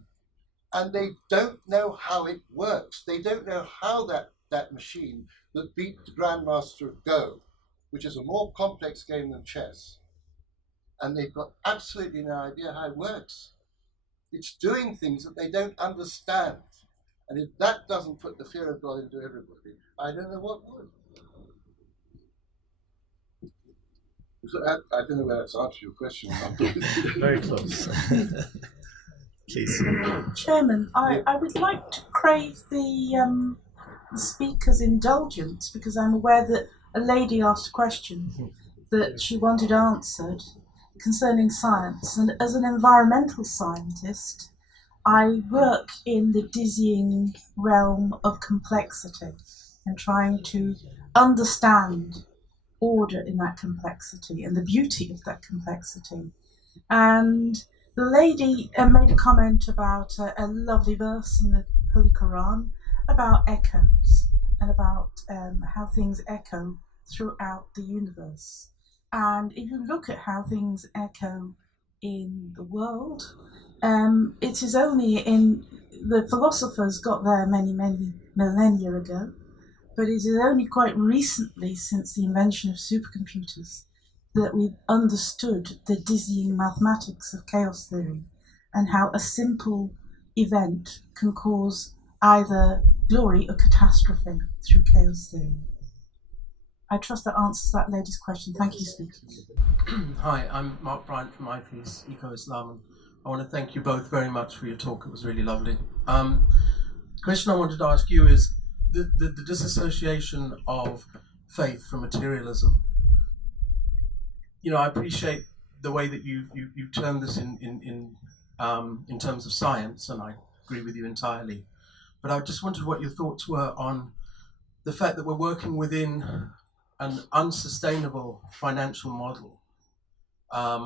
and they don't know how it works. They don't know how that machine that beat the Grandmaster of Go, which is a more complex game than chess, and they've got absolutely no idea how it works. It's doing things that they don't understand. And if that doesn't put the fear of God into everybody, I don't know what would. So I don't know whether that's answered your question. Very close. Please. Chairman, I would like to crave the speaker's indulgence, because I'm aware that a lady asked a question that she wanted answered concerning science. And as an environmental scientist, I work in the dizzying realm of complexity and trying to understand order in that complexity and the beauty of that complexity. And the lady made a comment about a lovely verse in the Holy Quran about echoes and about how things echo throughout the universe. And if you look at how things echo in the world, it is only in the philosophers got there many, many millennia ago, but it is only quite recently, since the invention of supercomputers, that we've understood the dizzying mathematics of chaos theory and how a simple event can cause either glory or catastrophe through chaos theory. I trust that answers that lady's question. Thank you, Speaker. Hi, I'm Mark Bryant from IP's Eco-Islam, and I want to thank you both very much for your talk. It was really lovely. The question I wanted to ask you is the disassociation of faith from materialism. You know, I appreciate the way that you termed this in terms of science, and I agree with you entirely. But I just wondered what your thoughts were on the fact that we're working within an unsustainable financial model,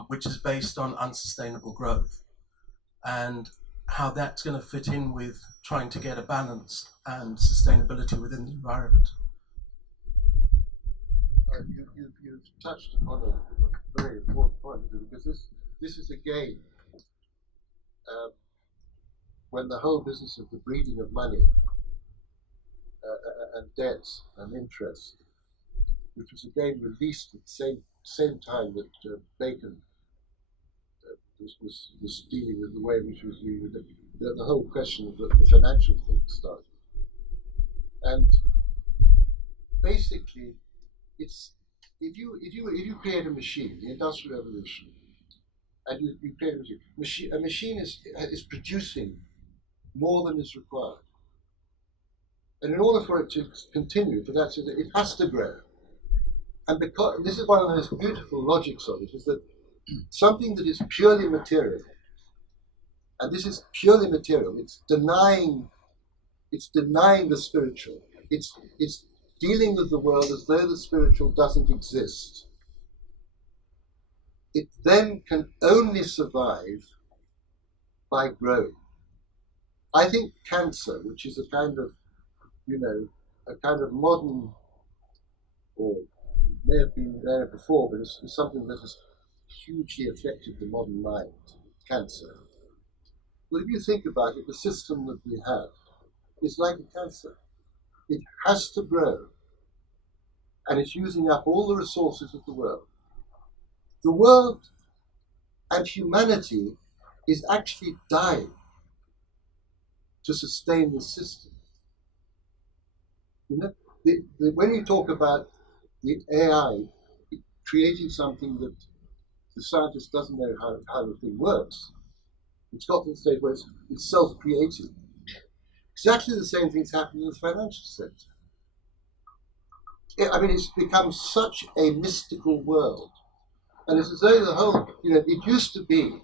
which is based on unsustainable growth, and how that's going to fit in with trying to get a balance and sustainability within the environment. You've touched upon a very important point, because this is again when the whole business of the breeding of money and debts and interest, which was again released at the same time that Bacon was dealing with the way in which he was dealing with the whole question of the financial thing started. And basically, it's if you create a machine, the Industrial Revolution, and you create a machine is producing more than is required. And in order for it to continue, for that to, it has to grow. And because this is one of the most beautiful logics of it, is that something that is purely material, and this is purely material, it's denying the spiritual. It's dealing with the world as though the spiritual doesn't exist. It then can only survive by growing. I think cancer, which is a kind of modern, or may have been there before, but it's something that has hugely affected the modern mind, cancer. Well, if you think about it, the system that we have is like a cancer. It has to grow, and it's using up all the resources of the world. The world and humanity is actually dying to sustain the system. You know, when you talk about the AI creating something that the scientist doesn't know how the thing works, it's got to the stage where it's self-creating. Exactly the same thing's happening in the financial sector. I mean, it's become such a mystical world. And it's as though the whole, it used to be,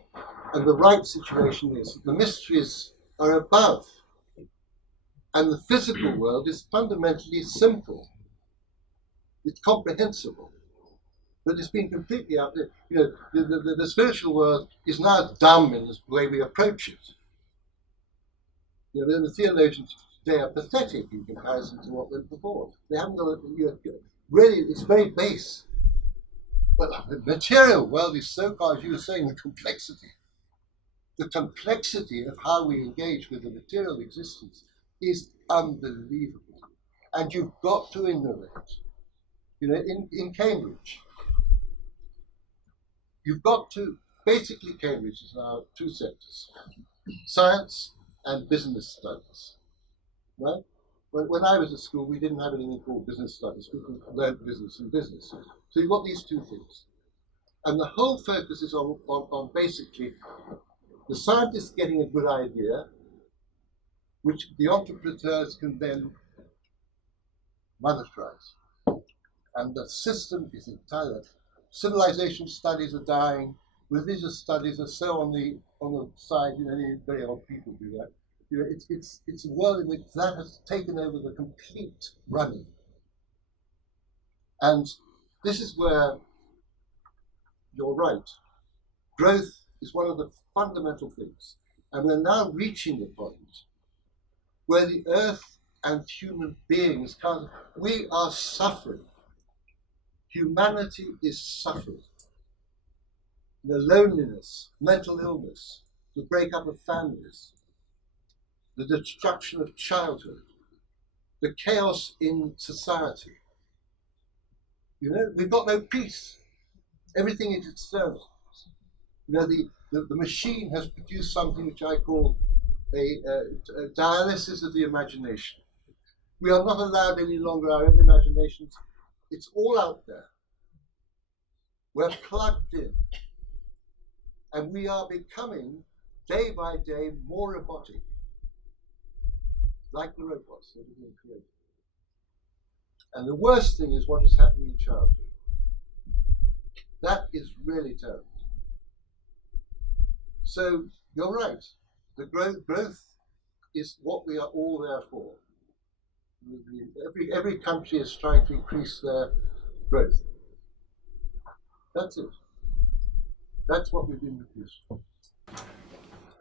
and the right situation is, the mysteries are above. And the physical world is fundamentally simple. It's comprehensible. But it's been completely out there. The spiritual world is now dumb in the way we approach it. The theologians today are pathetic in comparison to what went before. They haven't got really, it's very base. But the material world is so far, as you were saying, the complexity. the complexity of how we engage with the material existence is unbelievable. And you've got to innovate. You know, in Cambridge, you've got to, basically Cambridge is now two sectors, science and business studies, right? When I was at school, we didn't have anything called business studies. People learned business and business. So you've got these two things. And the whole focus is on basically the scientists getting a good idea, which the entrepreneurs can then monetize. And the system is entirely. Civilization studies are dying. Religious studies are so on the side. You know, very old people do that. You know, it's a world in which that has taken over the complete running. And this is where you're right. Growth is one of the fundamental things. And we're now reaching the point where the earth and human beings can't, we are suffering. Humanity is suffering. The loneliness, mental illness, the breakup of families, the destruction of childhood, the chaos in society. You know, we've got no peace. Everything is external. You know, the machine has produced something which I call a dialysis of the imagination. We are not allowed any longer our own imaginations. It's all out there. We're plugged in. And we are becoming, day by day, more robotic. Like the robots that have been created. And the worst thing is what is happening in childhood. That is really terrible. So you're right. The growth is what we are all there for. Every country is trying to increase their growth. That's it. That's what we've been produced for.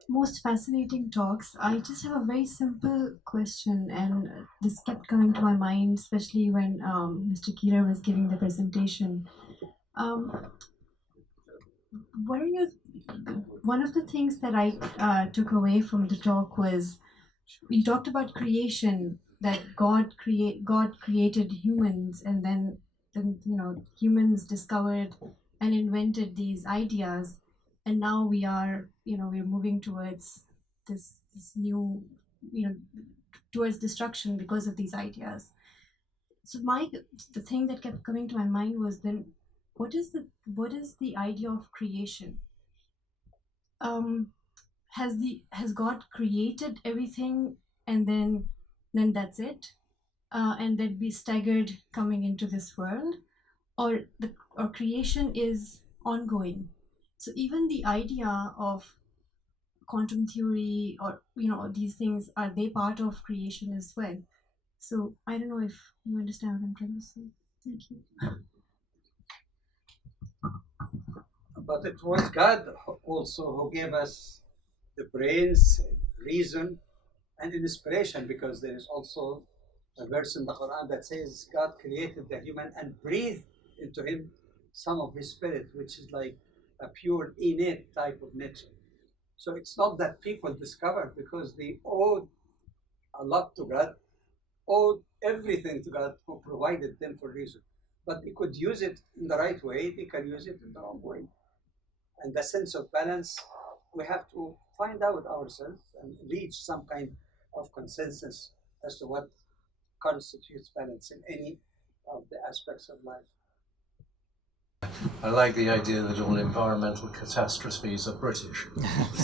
Most fascinating talks. I just have a very simple question, and this kept coming to my mind, especially when Mr. Keeler was giving the presentation. What are your? One of the things that I took away from the talk was we talked about creation. That God created humans, and then humans discovered and invented these ideas. And now we are, we're moving towards this new, towards destruction because of these ideas. So the thing that kept coming to my mind was then, what is the idea of creation? Has God created everything and then that's it, and then we staggered coming into this world, or creation is ongoing? So even the idea of quantum theory or these things, are they part of creation as well? So I don't know if you understand what I'm trying to say. Thank you. But it was God also who gave us the brains, reason, and inspiration, because there is also a verse in the Quran that says God created the human and breathed into him some of his spirit, which is like a pure innate type of nature. So it's not that people discovered because they owed a lot to God, owed everything to God who provided them for reason. But they could use it in the right way, they can use it in the wrong way. And the sense of balance, we have to find out ourselves and reach some kind of consensus as to what constitutes balance in any of the aspects of life. I like the idea that all environmental catastrophes are British.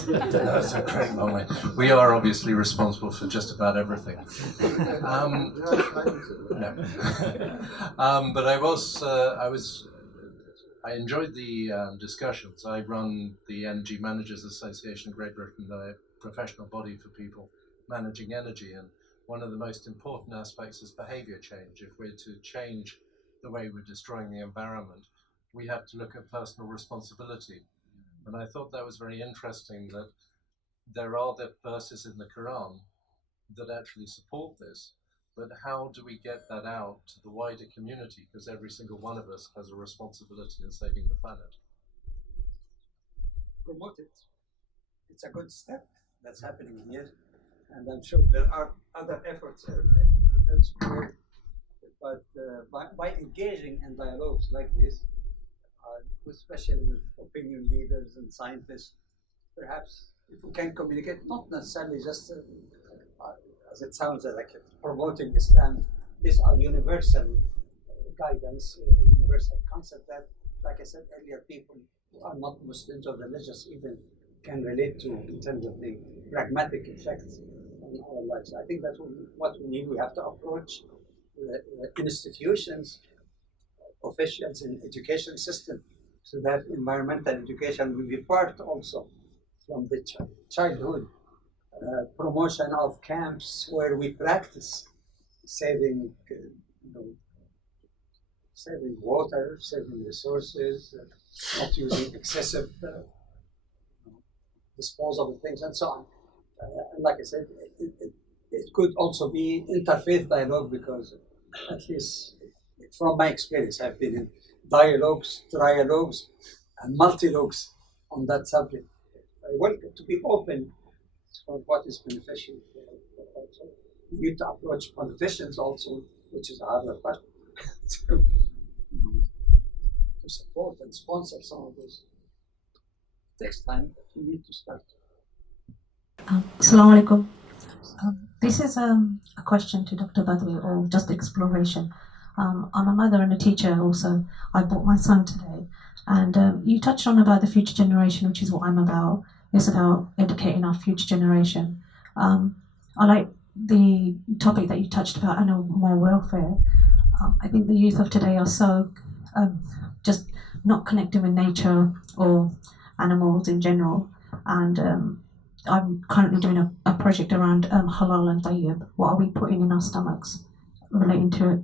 That's a great moment. We are obviously responsible for just about everything. But I enjoyed the discussions. I run the Energy Managers Association of Great Britain, the professional body for people managing energy, and one of the most important aspects is behavior change. If we're to change the way we're destroying the environment, we have to look at personal responsibility. And I thought that was very interesting that there are the verses in the Quran that actually support this, but how do we get that out to the wider community? Because every single one of us has a responsibility in saving the planet. Promote it. it's a good step that's happening here, and I'm sure there are other efforts elsewhere. But by engaging in dialogues like this, especially with opinion leaders and scientists, perhaps if we can communicate, not necessarily just as it sounds like promoting Islam, these are universal guidance, universal concept that, like I said earlier, people who are not Muslims or religious even can relate to in terms of the pragmatic effects on our lives. I think that's what we need. We have to approach institutions, officials in education system, so that environmental education will be part also from the childhood. Promotion of camps where we practice saving, saving water, saving resources, not using excessive disposable things, and so on. And like I said, it could also be interfaith dialogue, because at least from my experience, I've been in dialogues, trialogues, and multilogues on that subject. I want to be open for what is beneficial. Also, you need to approach politicians also, which is a harder part, to support and sponsor some of this. It takes time, but you need to start. Assalamu alaikum. This is a question to Dr. Badawi, or just exploration. I'm a mother and a teacher also. I brought my son today, and you touched on about the future generation, which is what I'm about. It's about educating our future generation. I like the topic that you touched about animal welfare. I think the youth of today are so just not connecting with nature or animals in general, and I'm currently doing a project around halal and tayyib. What are we putting in our stomachs relating to it?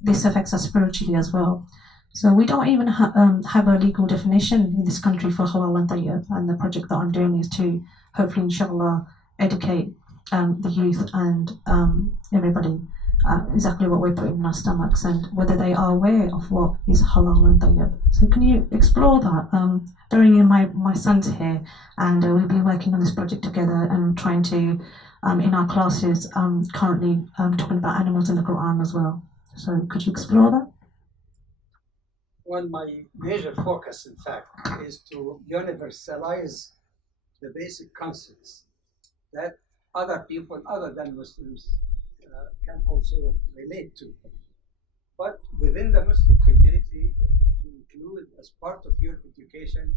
This affects us spiritually as well. So we don't even have a legal definition in this country for halal and tayyib. And the project that I'm doing is to hopefully, inshallah, educate the youth and everybody exactly what we're putting in our stomachs and whether they are aware of what is halal and tayyib. So can you explore that? Bearing in my son's here, and we'll be working on this project together and trying to, in our classes, currently talking about animals in the Quran as well. So could you explore that? Well, my major focus, in fact, is to universalize the basic concepts that other people other than Muslims can also relate to. But within the Muslim community, to include as part of your education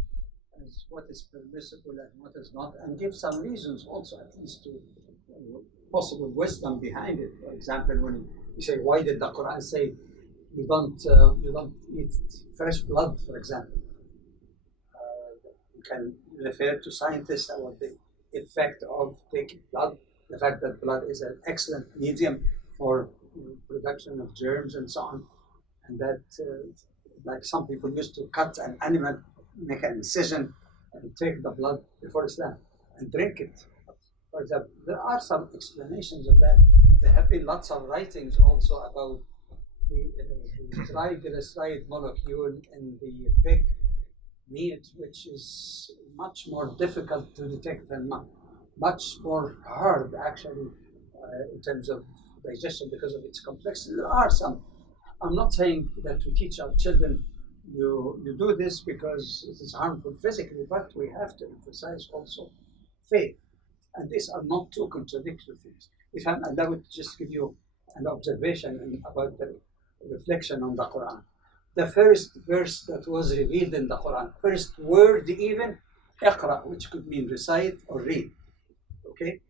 as what is permissible and what is not, and give some reasons also, at least to possible wisdom behind it. For example, when you say, why did the Quran say you don't eat fresh blood, for example? You can refer to scientists about the effect of taking blood, the fact that blood is an excellent medium for production of germs and so on, and that like some people used to cut an animal, make an incision, and take the blood before Islam and drink it. For example, there are some explanations of that. There have been lots of writings also about the triglyceride molecule in the pig meat, which is much more difficult to detect than much more hard, actually, in terms of digestion because of its complexity. There are some. I'm not saying that we teach our children you do this because it is harmful physically, but we have to emphasize also faith. And these are not two contradictory things. If I'm allowed to just give you an observation about the reflection on the Quran. The first verse that was revealed in the Quran, first word even, Iqra, which could mean recite or read. Okay?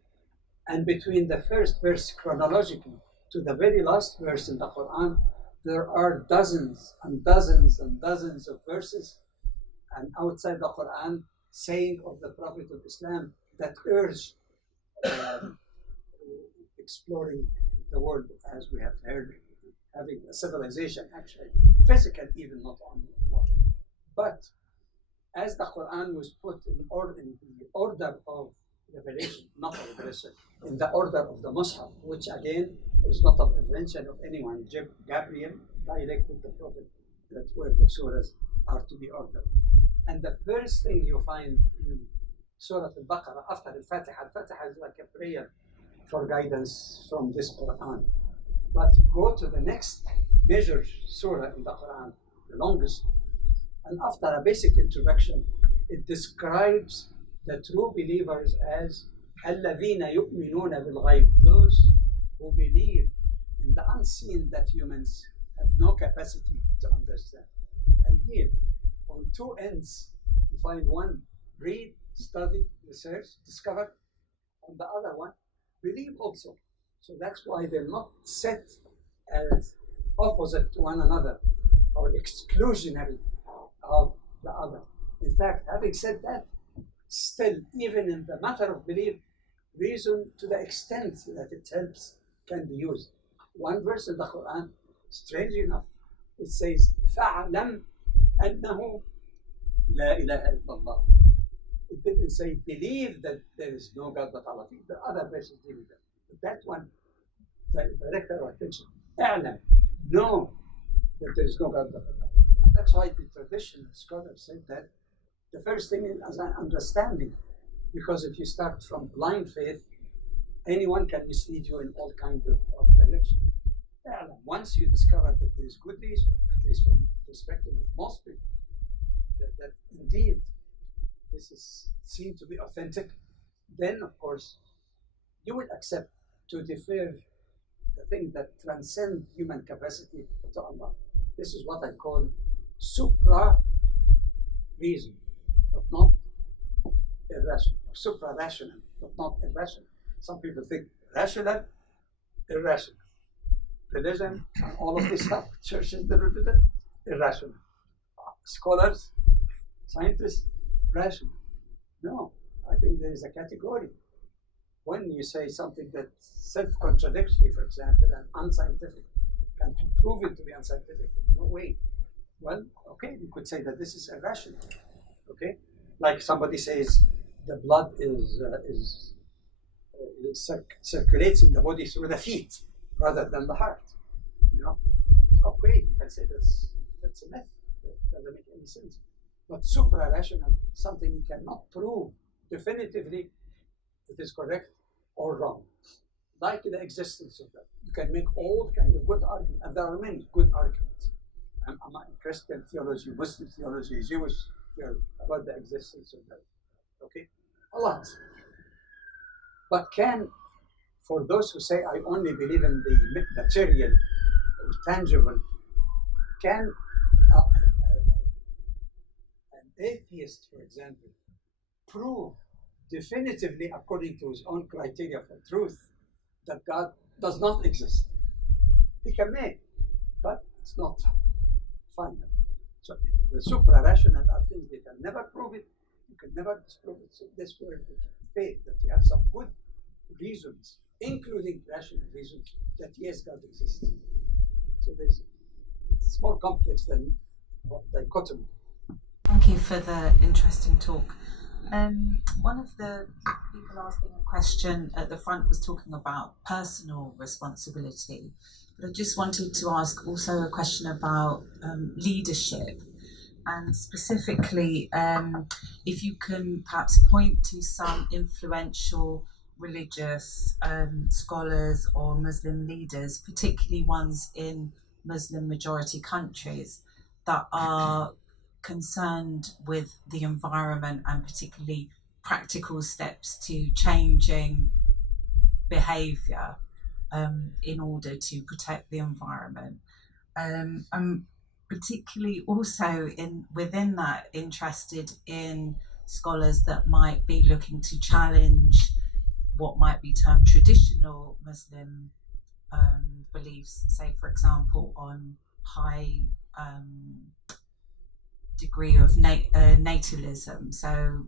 And between the first verse chronologically to the very last verse in the Quran, there are dozens and dozens and dozens of verses, and outside the Quran, saying of the Prophet of Islam that urge exploring the world, as we have heard, having a civilization, actually, physical even, not only moral. But as the Quran was put in the order of revelation, not of revelation, in the order of the Mus'haf, which again is not of invention of anyone. Gabriel directed the Prophet that's where the surahs are to be ordered. And the first thing you find in Surah Al-Baqarah after Al-Fatiha. Al-Fatiha is like a prayer for guidance from this Quran. But go to the next major surah in the Quran, the longest, and after a basic introduction, it describes the true believers as الَّذِينَ يُؤْمِنُونَ بِالْغَيْبِ, those who believe in the unseen that humans have no capacity to understand. And here, on two ends, you find one, read, study, research, discover, and the other one, believe also. So that's why they're not set as opposite to one another or exclusionary of the other. In fact, having said that, still, even in the matter of belief, reason to the extent that it helps can be used. One verse in the Quran, strange enough, it says, فَعْلَمْ أَنَّهُ لَا إِلَهَ إِلَّا اللَّهُ. It didn't say believe that there is no God but Allah. The other verses deal with that. But that one, direct our attention. أعلم, know that there is no God but Allah. And that's why the traditional scholars said that the first thing is an understanding, because if you start from blind faith, anyone can mislead you in all kinds of direction. Once you discover that there is good reason, at least from the perspective of most people, that indeed this is seen to be authentic, then of course you will accept to defer the thing that transcends human capacity to Allah. This is what I call supra-reason, but not irrational, or supra-rational, but not irrational. Some people think rational, irrational. Religion and all of this stuff, churches, irrational. Scholars, scientists, rational. No, I think there is a category. When you say something that's self-contradictory, for example, and unscientific, can you prove it to be unscientific? No way. Well, okay, you could say that this is irrational. Okay, like somebody says the blood circulates in the body through the feet rather than the heart. You know, okay, you can say that's a myth. That doesn't make any sense. But supra-rational, something you cannot prove definitively it is correct or wrong. Like the existence of that. You can make all kinds of good arguments, and there are many good arguments. Christian theology, Muslim theology, Jewish theology about the existence of that. Okay? A lot. But for those who say, I only believe in the material, tangible, can an atheist, for example, prove definitively, according to his own criteria for truth, that God does not exist? He can make, but it's not final. So the supra-rational are things they can never prove it, you can never disprove it. So this word faith, that you have some good reasons, including rational reasons, that yes, God exists. So it's more complex than dichotomy. Thank you for the interesting talk. One of the people asking a question at the front was talking about personal responsibility, but I just wanted to ask also a question about leadership, and specifically if you can perhaps point to some influential religious scholars or Muslim leaders, particularly ones in Muslim majority countries, that are concerned with the environment and particularly practical steps to changing behaviour in order to protect the environment. I'm particularly also within that interested in scholars that might be looking to challenge what might be termed traditional Muslim beliefs, say for example on high degree of natalism, so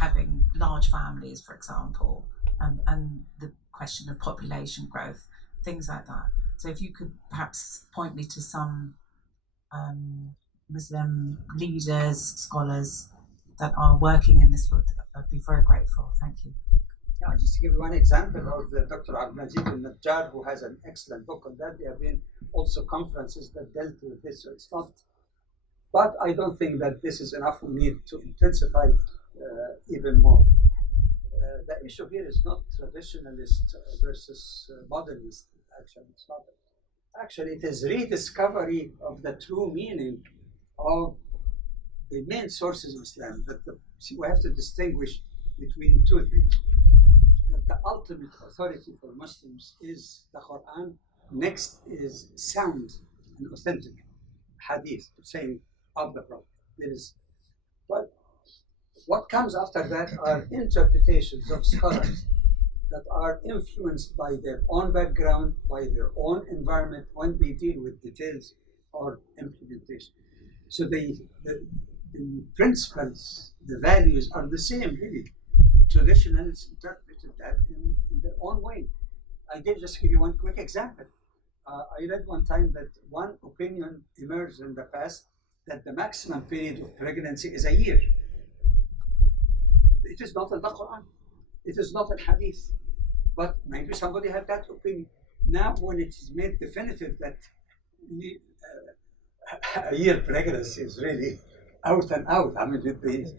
having large families, for example, and the question of population growth, things like that. So if you could perhaps point me to some Muslim leaders, scholars that are working in this field, I'd be very grateful. Thank you. Yeah, just to give you one example of Dr. Abdul-Majid al-Najjar, who has an excellent book on that. There have been also conferences that dealt with this, so it's not. But I don't think that this is enough. We need to intensify it even more. issue here is not traditionalist versus modernist. Actually, it's not. Actually, it is rediscovery of the true meaning of the main sources of Islam. See, we have to distinguish between two things. That the ultimate authority for Muslims is the Quran. Next is sound and authentic hadith, saying of the Prophet. But what comes after that are interpretations of scholars that are influenced by their own background, by their own environment when they deal with details or implementation. So the principles, the values are the same, really. Traditionalists interpreted that in their own way. I did just give you one quick example. I read one time that one opinion emerged in the past that the maximum period of pregnancy is a year. It is not in the Quran. It is not in Hadith. But maybe somebody had that opinion. Now, when it is made definitive that a year pregnancy is really out and out, I mean, the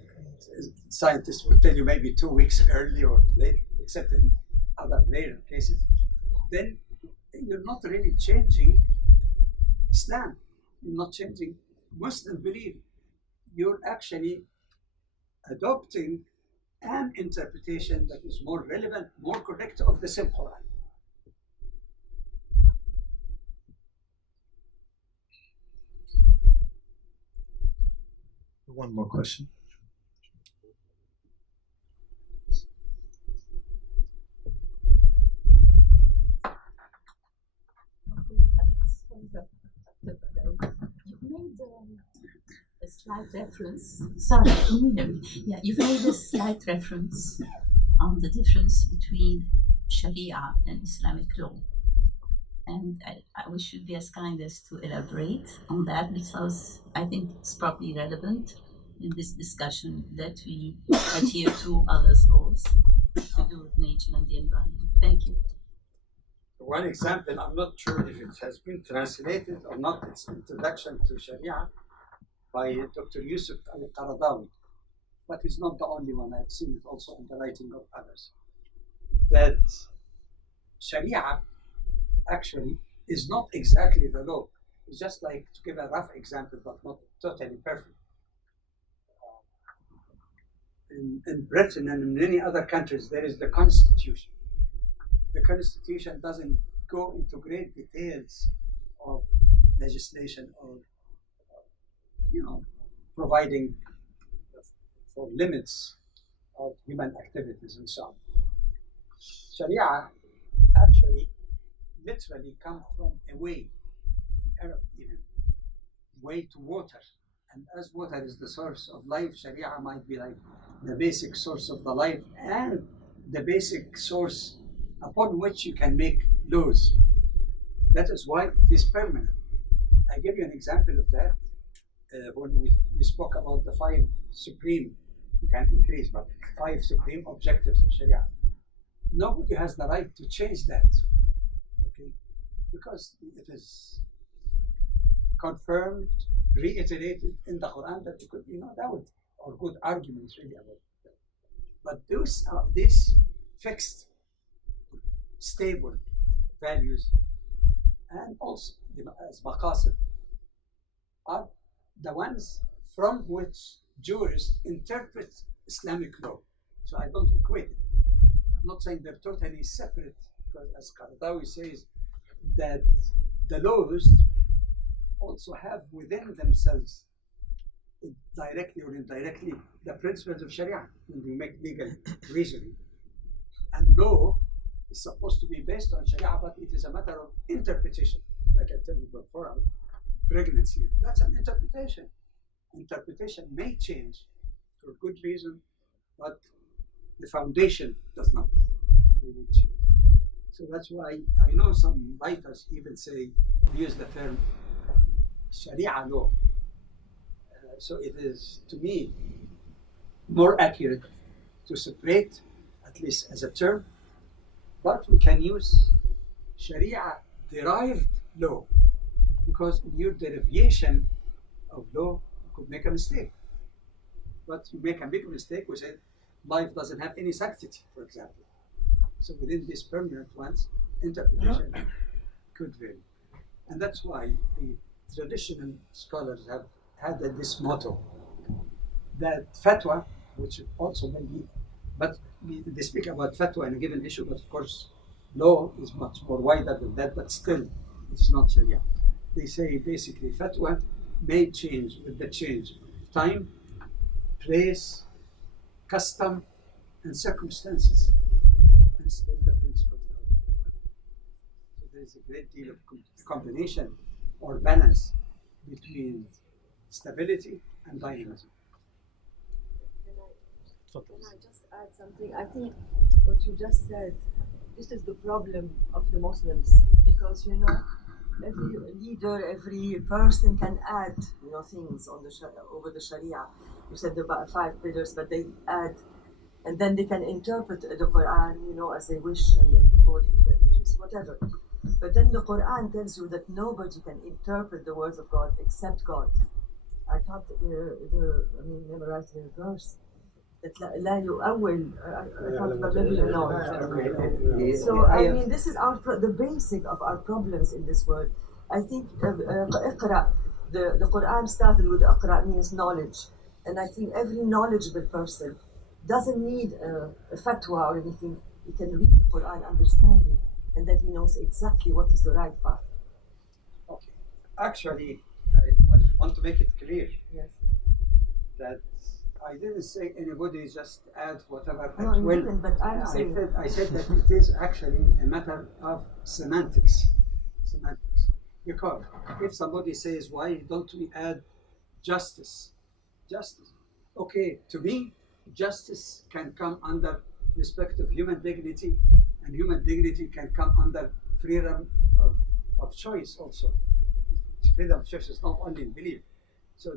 scientists will tell you maybe 2 weeks early or late, except in other later cases, then you're not really changing Islam. You're not changing Muslim belief. You're actually adopting an interpretation that is more relevant, more correct of the same Quran. One more question. You made a slight reference. Sorry, can you hear me? Yeah, you've made a slight reference on the difference between Sharia and Islamic law. And we should be as kind as to elaborate on that, because I think it's probably relevant in this discussion that we adhere to others' laws to do with nature and the environment. Thank you. One example, I'm not sure if it has been translated or not, it's Introduction to Sharia by Dr. Yusuf Al-Qaradawi, but it's not the only one. I've seen it also in the writing of others. That Sharia actually is not exactly the law. It's just like, to give a rough example, but not totally perfect. In Britain and in many other countries, there is the Constitution. The Constitution doesn't go into great details of legislation or, providing for limits of human activities and so on. Sharia actually literally comes from a way, in Arabic even, way to water. And as water is the source of life, Sharia might be like the basic source of the life and the basic source upon which you can make laws. That is why it is permanent. I give you an example of that when we spoke about the 5 supreme, you can increase, but 5 supreme objectives of Sharia. Nobody has the right to change that, okay? Because it is confirmed, reiterated in the Quran that it could be no doubt or good arguments really about it. But these fixed, stable values and also as maqasid are the ones from which jurists interpret Islamic law. So I don't equate it. I'm not saying they're totally separate, because as Qaradawi says, that the laws also have within themselves, directly or indirectly, the principles of Sharia when they make legal reasoning. And law is supposed to be based on Sharia, but it is a matter of interpretation. Like I told you before, pregnancy, that's an interpretation. Interpretation may change for good reason, but the foundation does not really change. So that's why I know some writers even use the term Sharia law. So it is, to me, more accurate to separate, at least as a term, but we can use Sharia derived law, because in your derivation of law, you could make a mistake. But you make a big mistake, we say life doesn't have any sanctity, for example. So within these permanent ones, interpretation could vary. And that's why the traditional scholars have had this motto that fatwa, which also may be, but they speak about fatwa in a given issue, but of course law is much more wider than that, but still it is not Sharia. They say basically fatwa may change with the change of time, place, custom, and circumstances, and still the principles are. So there is a great deal of combination or balance between stability and dynamism. Can I just add something? I think what you just said, this is the problem of the Muslims, because every leader, every person can add things on the over the Sharia. You said about 5 pillars, but they add, and then they can interpret the Quran, as they wish, and then according to their interest, whatever. But then the Quran tells you that nobody can interpret the words of God except God. I can't memorize the verse. لا يؤول So I mean, this is the basic of our problems in this world. I think اقرأ, the Quran started with اقرأ means knowledge, and I think every knowledgeable person doesn't need a fatwa or anything. He can read the Quran, understand it, and then he knows exactly what is the right path. Okay. Actually, I want to make it clear that I didn't say anybody just add whatever. No, you didn't, but I'm saying. I said that it is actually a matter of semantics. Semantics. Because if somebody says, why don't we add justice? Justice. Okay, to me, justice can come under respect of human dignity, and human dignity can come under freedom of choice also. Freedom of choice is not only in belief. So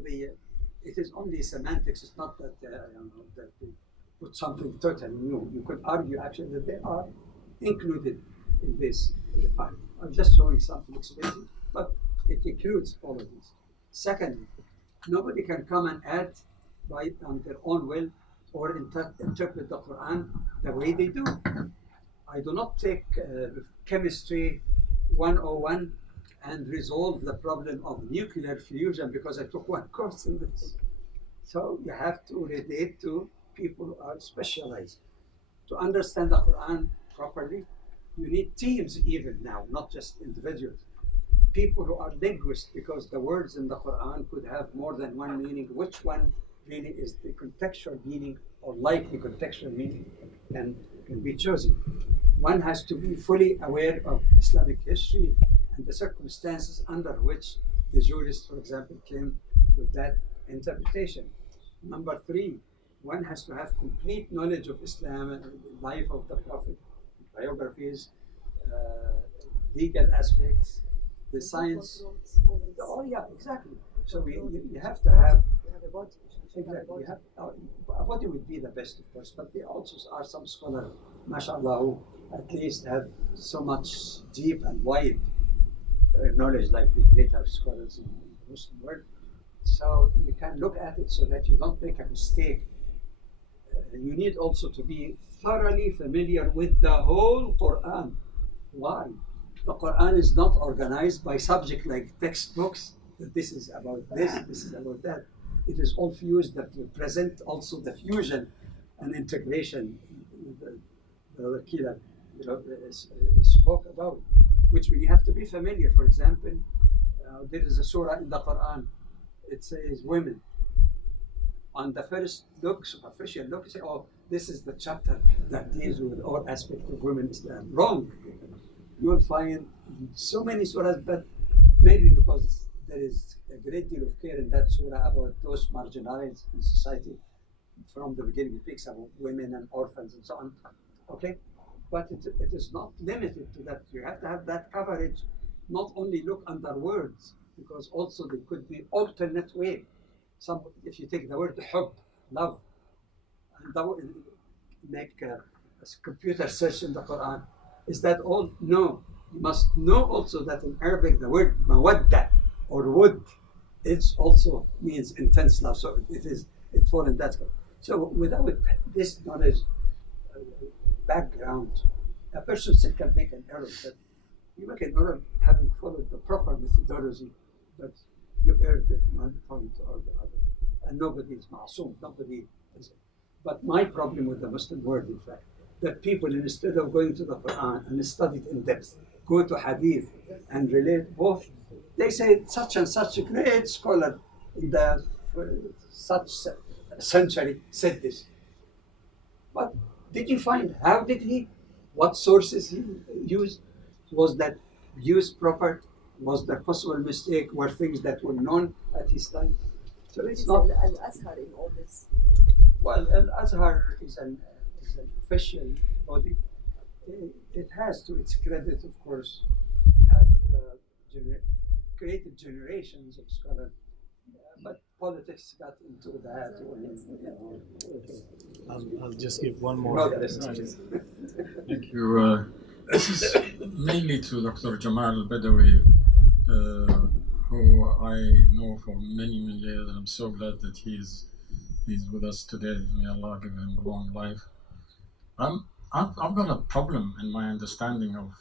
it is only semantics. It's not that that they put something totally new. You could argue actually that they are included in this file. I'm just showing some flexibility, but it includes all of these. Secondly, nobody can come and add on their own will or interpret the Quran the way they do. I do not take chemistry 101 and resolve the problem of nuclear fusion because I took one course in this. So you have to relate to people who are specialized. To understand the Quran properly, you need teams even now, not just individuals. People who are linguists, because the words in the Quran could have more than one meaning. Which one really is the contextual meaning or likely contextual meaning can be chosen. One has to be fully aware of Islamic history and the circumstances under which the jurists, for example, came with that interpretation. Number 3, one has to have complete knowledge of Islam and the life of the Prophet, biographies, legal aspects, the science. Oh yeah, exactly. So you have to have. Exactly. A body would be the best, of course, but there also are some scholars, mashallah, who at least have so much deep and wide knowledge, like the greater scholars in the Muslim world. So you can look at it so that you don't make a mistake. You need also to be thoroughly familiar with the whole Quran. Why? The Quran is not organized by subject like textbooks, that this is about this is about that. It is all fused that will present also the fusion and integration Brother Keeler spoke about, which we have to be familiar. For example, there is a surah in the Quran, it says women. On the first look, superficial look, you say, oh, this is the chapter that deals with all aspects of women Islam. Wrong. You will find so many surahs, but maybe because there is a great deal of care in that surah about those marginalized in society. From the beginning, it speaks about women and orphans and so on. Okay? But it is not limited to that. You have to have that coverage, not only look under words, because also there could be alternate way. If you take the word hub, love, and make a computer search in the Quran, is that all? No. You must know also that in Arabic the word mawadda or wood, it also means intense love. So it falls in that. So without this knowledge, background, a person still can make an error. But you make an error having followed the proper methodology, but you erred at one point or the other. And nobody is ma'soom, nobody is. But my problem with the Muslim world, in fact, that people, instead of going to the Quran and study it in depth, go to Hadith and relate both. They say such and such a great scholar in the such century said this. But did you find, how did he, what sources he used? Was that used proper? Was there possible mistake? Were things that were known at his time? So it's not Al-Azhar in all this. Well, Al-Azhar is an official body. It has, to its credit, of course, have created generations of scholars, but politics got into that. I'll just give one more. Thank you. This is mainly to Dr. Jamal Badawi, who I know for many years, and I'm so glad that he's with us today. May Allah give him a long life. I've got a problem in my understanding of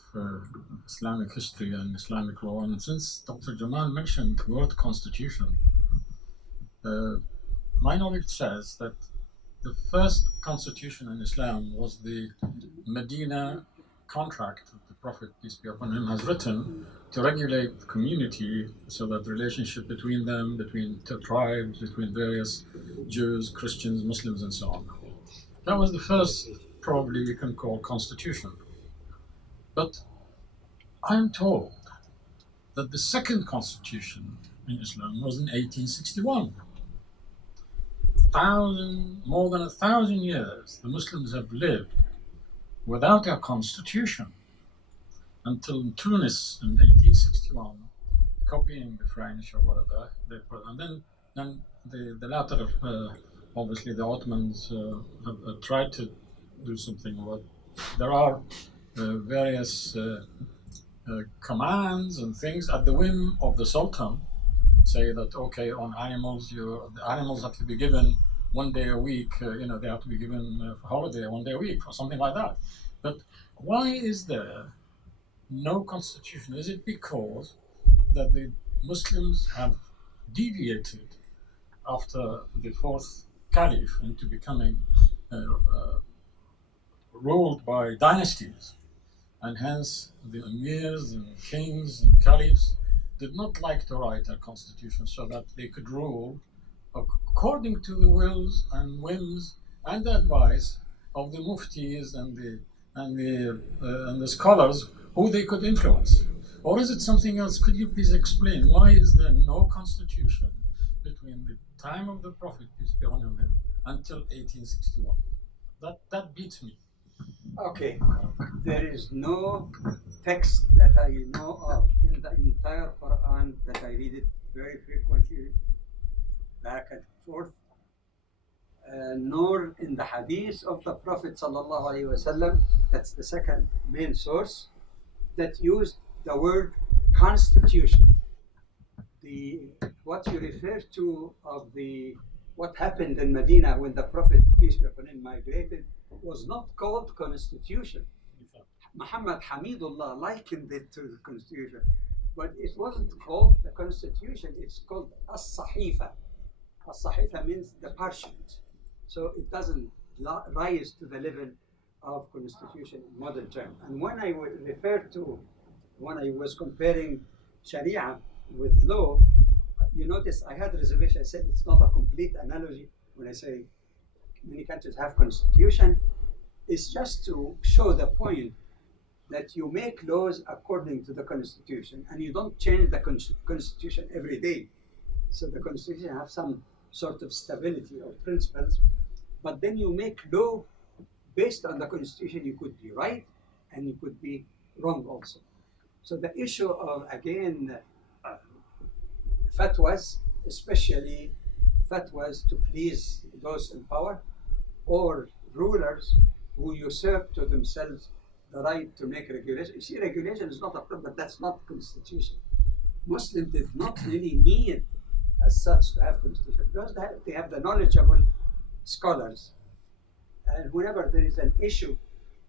Islamic history and Islamic law, and since Dr. Jamal mentioned the word constitution, my knowledge says that the first constitution in Islam was the Medina contract that the Prophet, peace be upon him, has written to regulate the community, so that the relationship between them, between the tribes, between various Jews, Christians, Muslims, and so on. That was the first, probably you can call, constitution. But I'm told that the second constitution in Islam was in 1861. More than 1,000 years the Muslims have lived without a constitution until Tunis in 1861, copying the French or whatever, and then the latter, obviously the Ottomans have tried to do something. But there are various commands and things at the whim of the Sultan, say that, okay, on animals, the animals have to be given 1 day a week, they have to be given a holiday 1 day a week or something like that. But why is there no constitution? Is it because that the Muslims have deviated after the fourth caliph into becoming ruled by dynasties, and hence the emirs and kings and caliphs did not like to write a constitution so that they could rule according to the wills and whims and the advice of the muftis and the scholars who they could influence? Or is it something else? Could you please explain why is there no constitution between the time of the Prophet, peace be upon him, until 1861? That beats me. Okay, there is no text that I know of in the entire Quran that I read it very frequently, back and forth, nor in the Hadith of the Prophet ﷺ, that's the second main source, that used the word constitution. What you refer to of what happened in Medina when the Prophet, peace be upon him, migrated, was not called constitution. Muhammad Hamidullah likened it to the constitution, but it wasn't called the constitution, it's called as-sahifa. As-sahifa means the parchment. So it doesn't rise to the level of constitution in modern terms. And when I was comparing Sharia with law, you notice I had a reservation. I said it's not a complete analogy when I say many countries have constitution. It's just to show the point that you make laws according to the constitution and you don't change the constitution every day. So the constitution has some sort of stability or principles, but then you make law based on the constitution. You could be right and you could be wrong also. So the issue of, again, fatwas, especially fatwas to please those in power or rulers who usurp to themselves the right to make regulation. You see, regulation is not a problem, but that's not constitution. Muslims did not really need as such to have constitution because they have the knowledgeable scholars, and whenever there is an issue,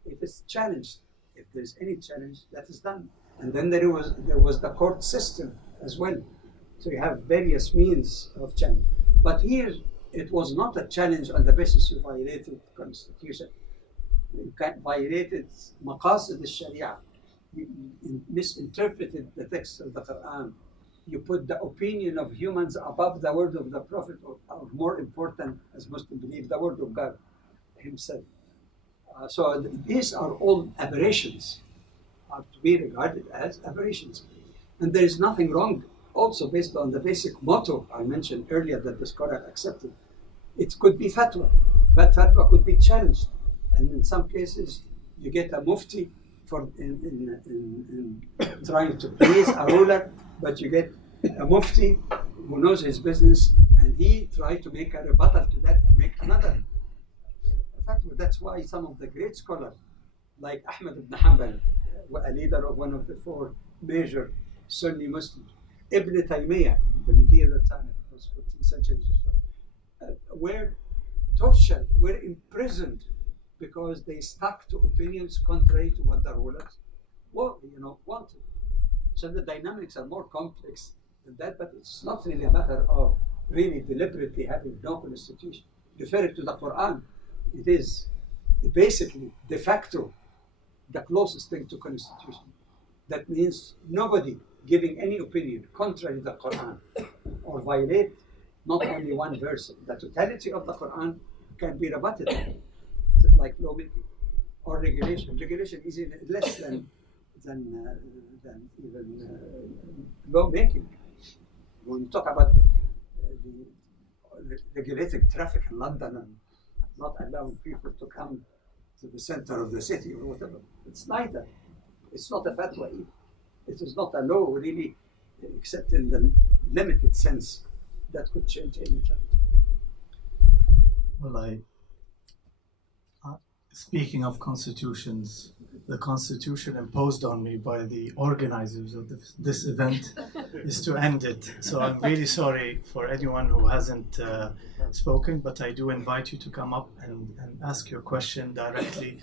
if it's challenged, if there's any challenge, that is done. And then there was the court system as well. So you have various means of challenge. But here, it was not a challenge on the basis you violated the constitution. You violated maqasid al-sharia. You misinterpreted the text of the Quran. You put the opinion of humans above the word of the Prophet, or more important, as Muslims believe, the word of God himself. So these are all aberrations, are to be regarded as aberrations. And there is nothing wrong, also based on the basic motto I mentioned earlier that the scholar accepted. It could be fatwa, but fatwa could be challenged. And in some cases, you get a mufti for in trying to please a ruler, but you get a mufti who knows his business, and he tried to make a rebuttal to that and make another fatwa. That's why some of the great scholars, like Ahmed ibn Hanbal, a leader of one of the four major Sunni Muslims, Ibn Taymiyyah, the medieval time, it was 14th century, were tortured, were imprisoned because they stuck to opinions contrary to what the rulers wanted. So the dynamics are more complex than that, but it's not really a matter of really deliberately having no constitution. Referring to the Quran, it is basically de facto the closest thing to constitution. That means nobody giving any opinion contrary to the Quran or violate not only one verse, the totality of the Quran can be rebutted, like lawmaking or regulation. Regulation is less than even lawmaking. When you talk about regulating traffic in London and not allowing people to come to the center of the city or whatever, it's neither. It's not a fatwa either. It is not a law really, except in the limited sense that could change anything. Well, speaking of constitutions, the constitution imposed on me by the organizers of this event is to end it. So I'm really sorry for anyone who hasn't spoken, but I do invite you to come up and ask your question directly.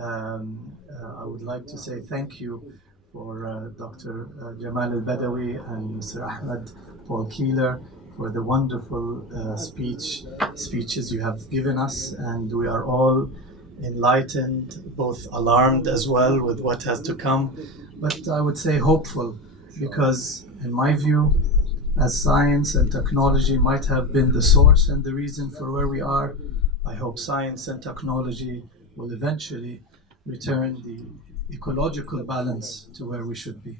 I would like to say thank you for Dr. Jamal Badawi and Mr Ahmed Paul Keeler for the wonderful speeches you have given us, and we are all enlightened, both alarmed as well with what has to come, but I would say hopeful, because in my view, as science and technology might have been the source and the reason for where we are, I hope science and technology will eventually return the ecological balance to where we should be.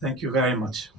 Thank you very much.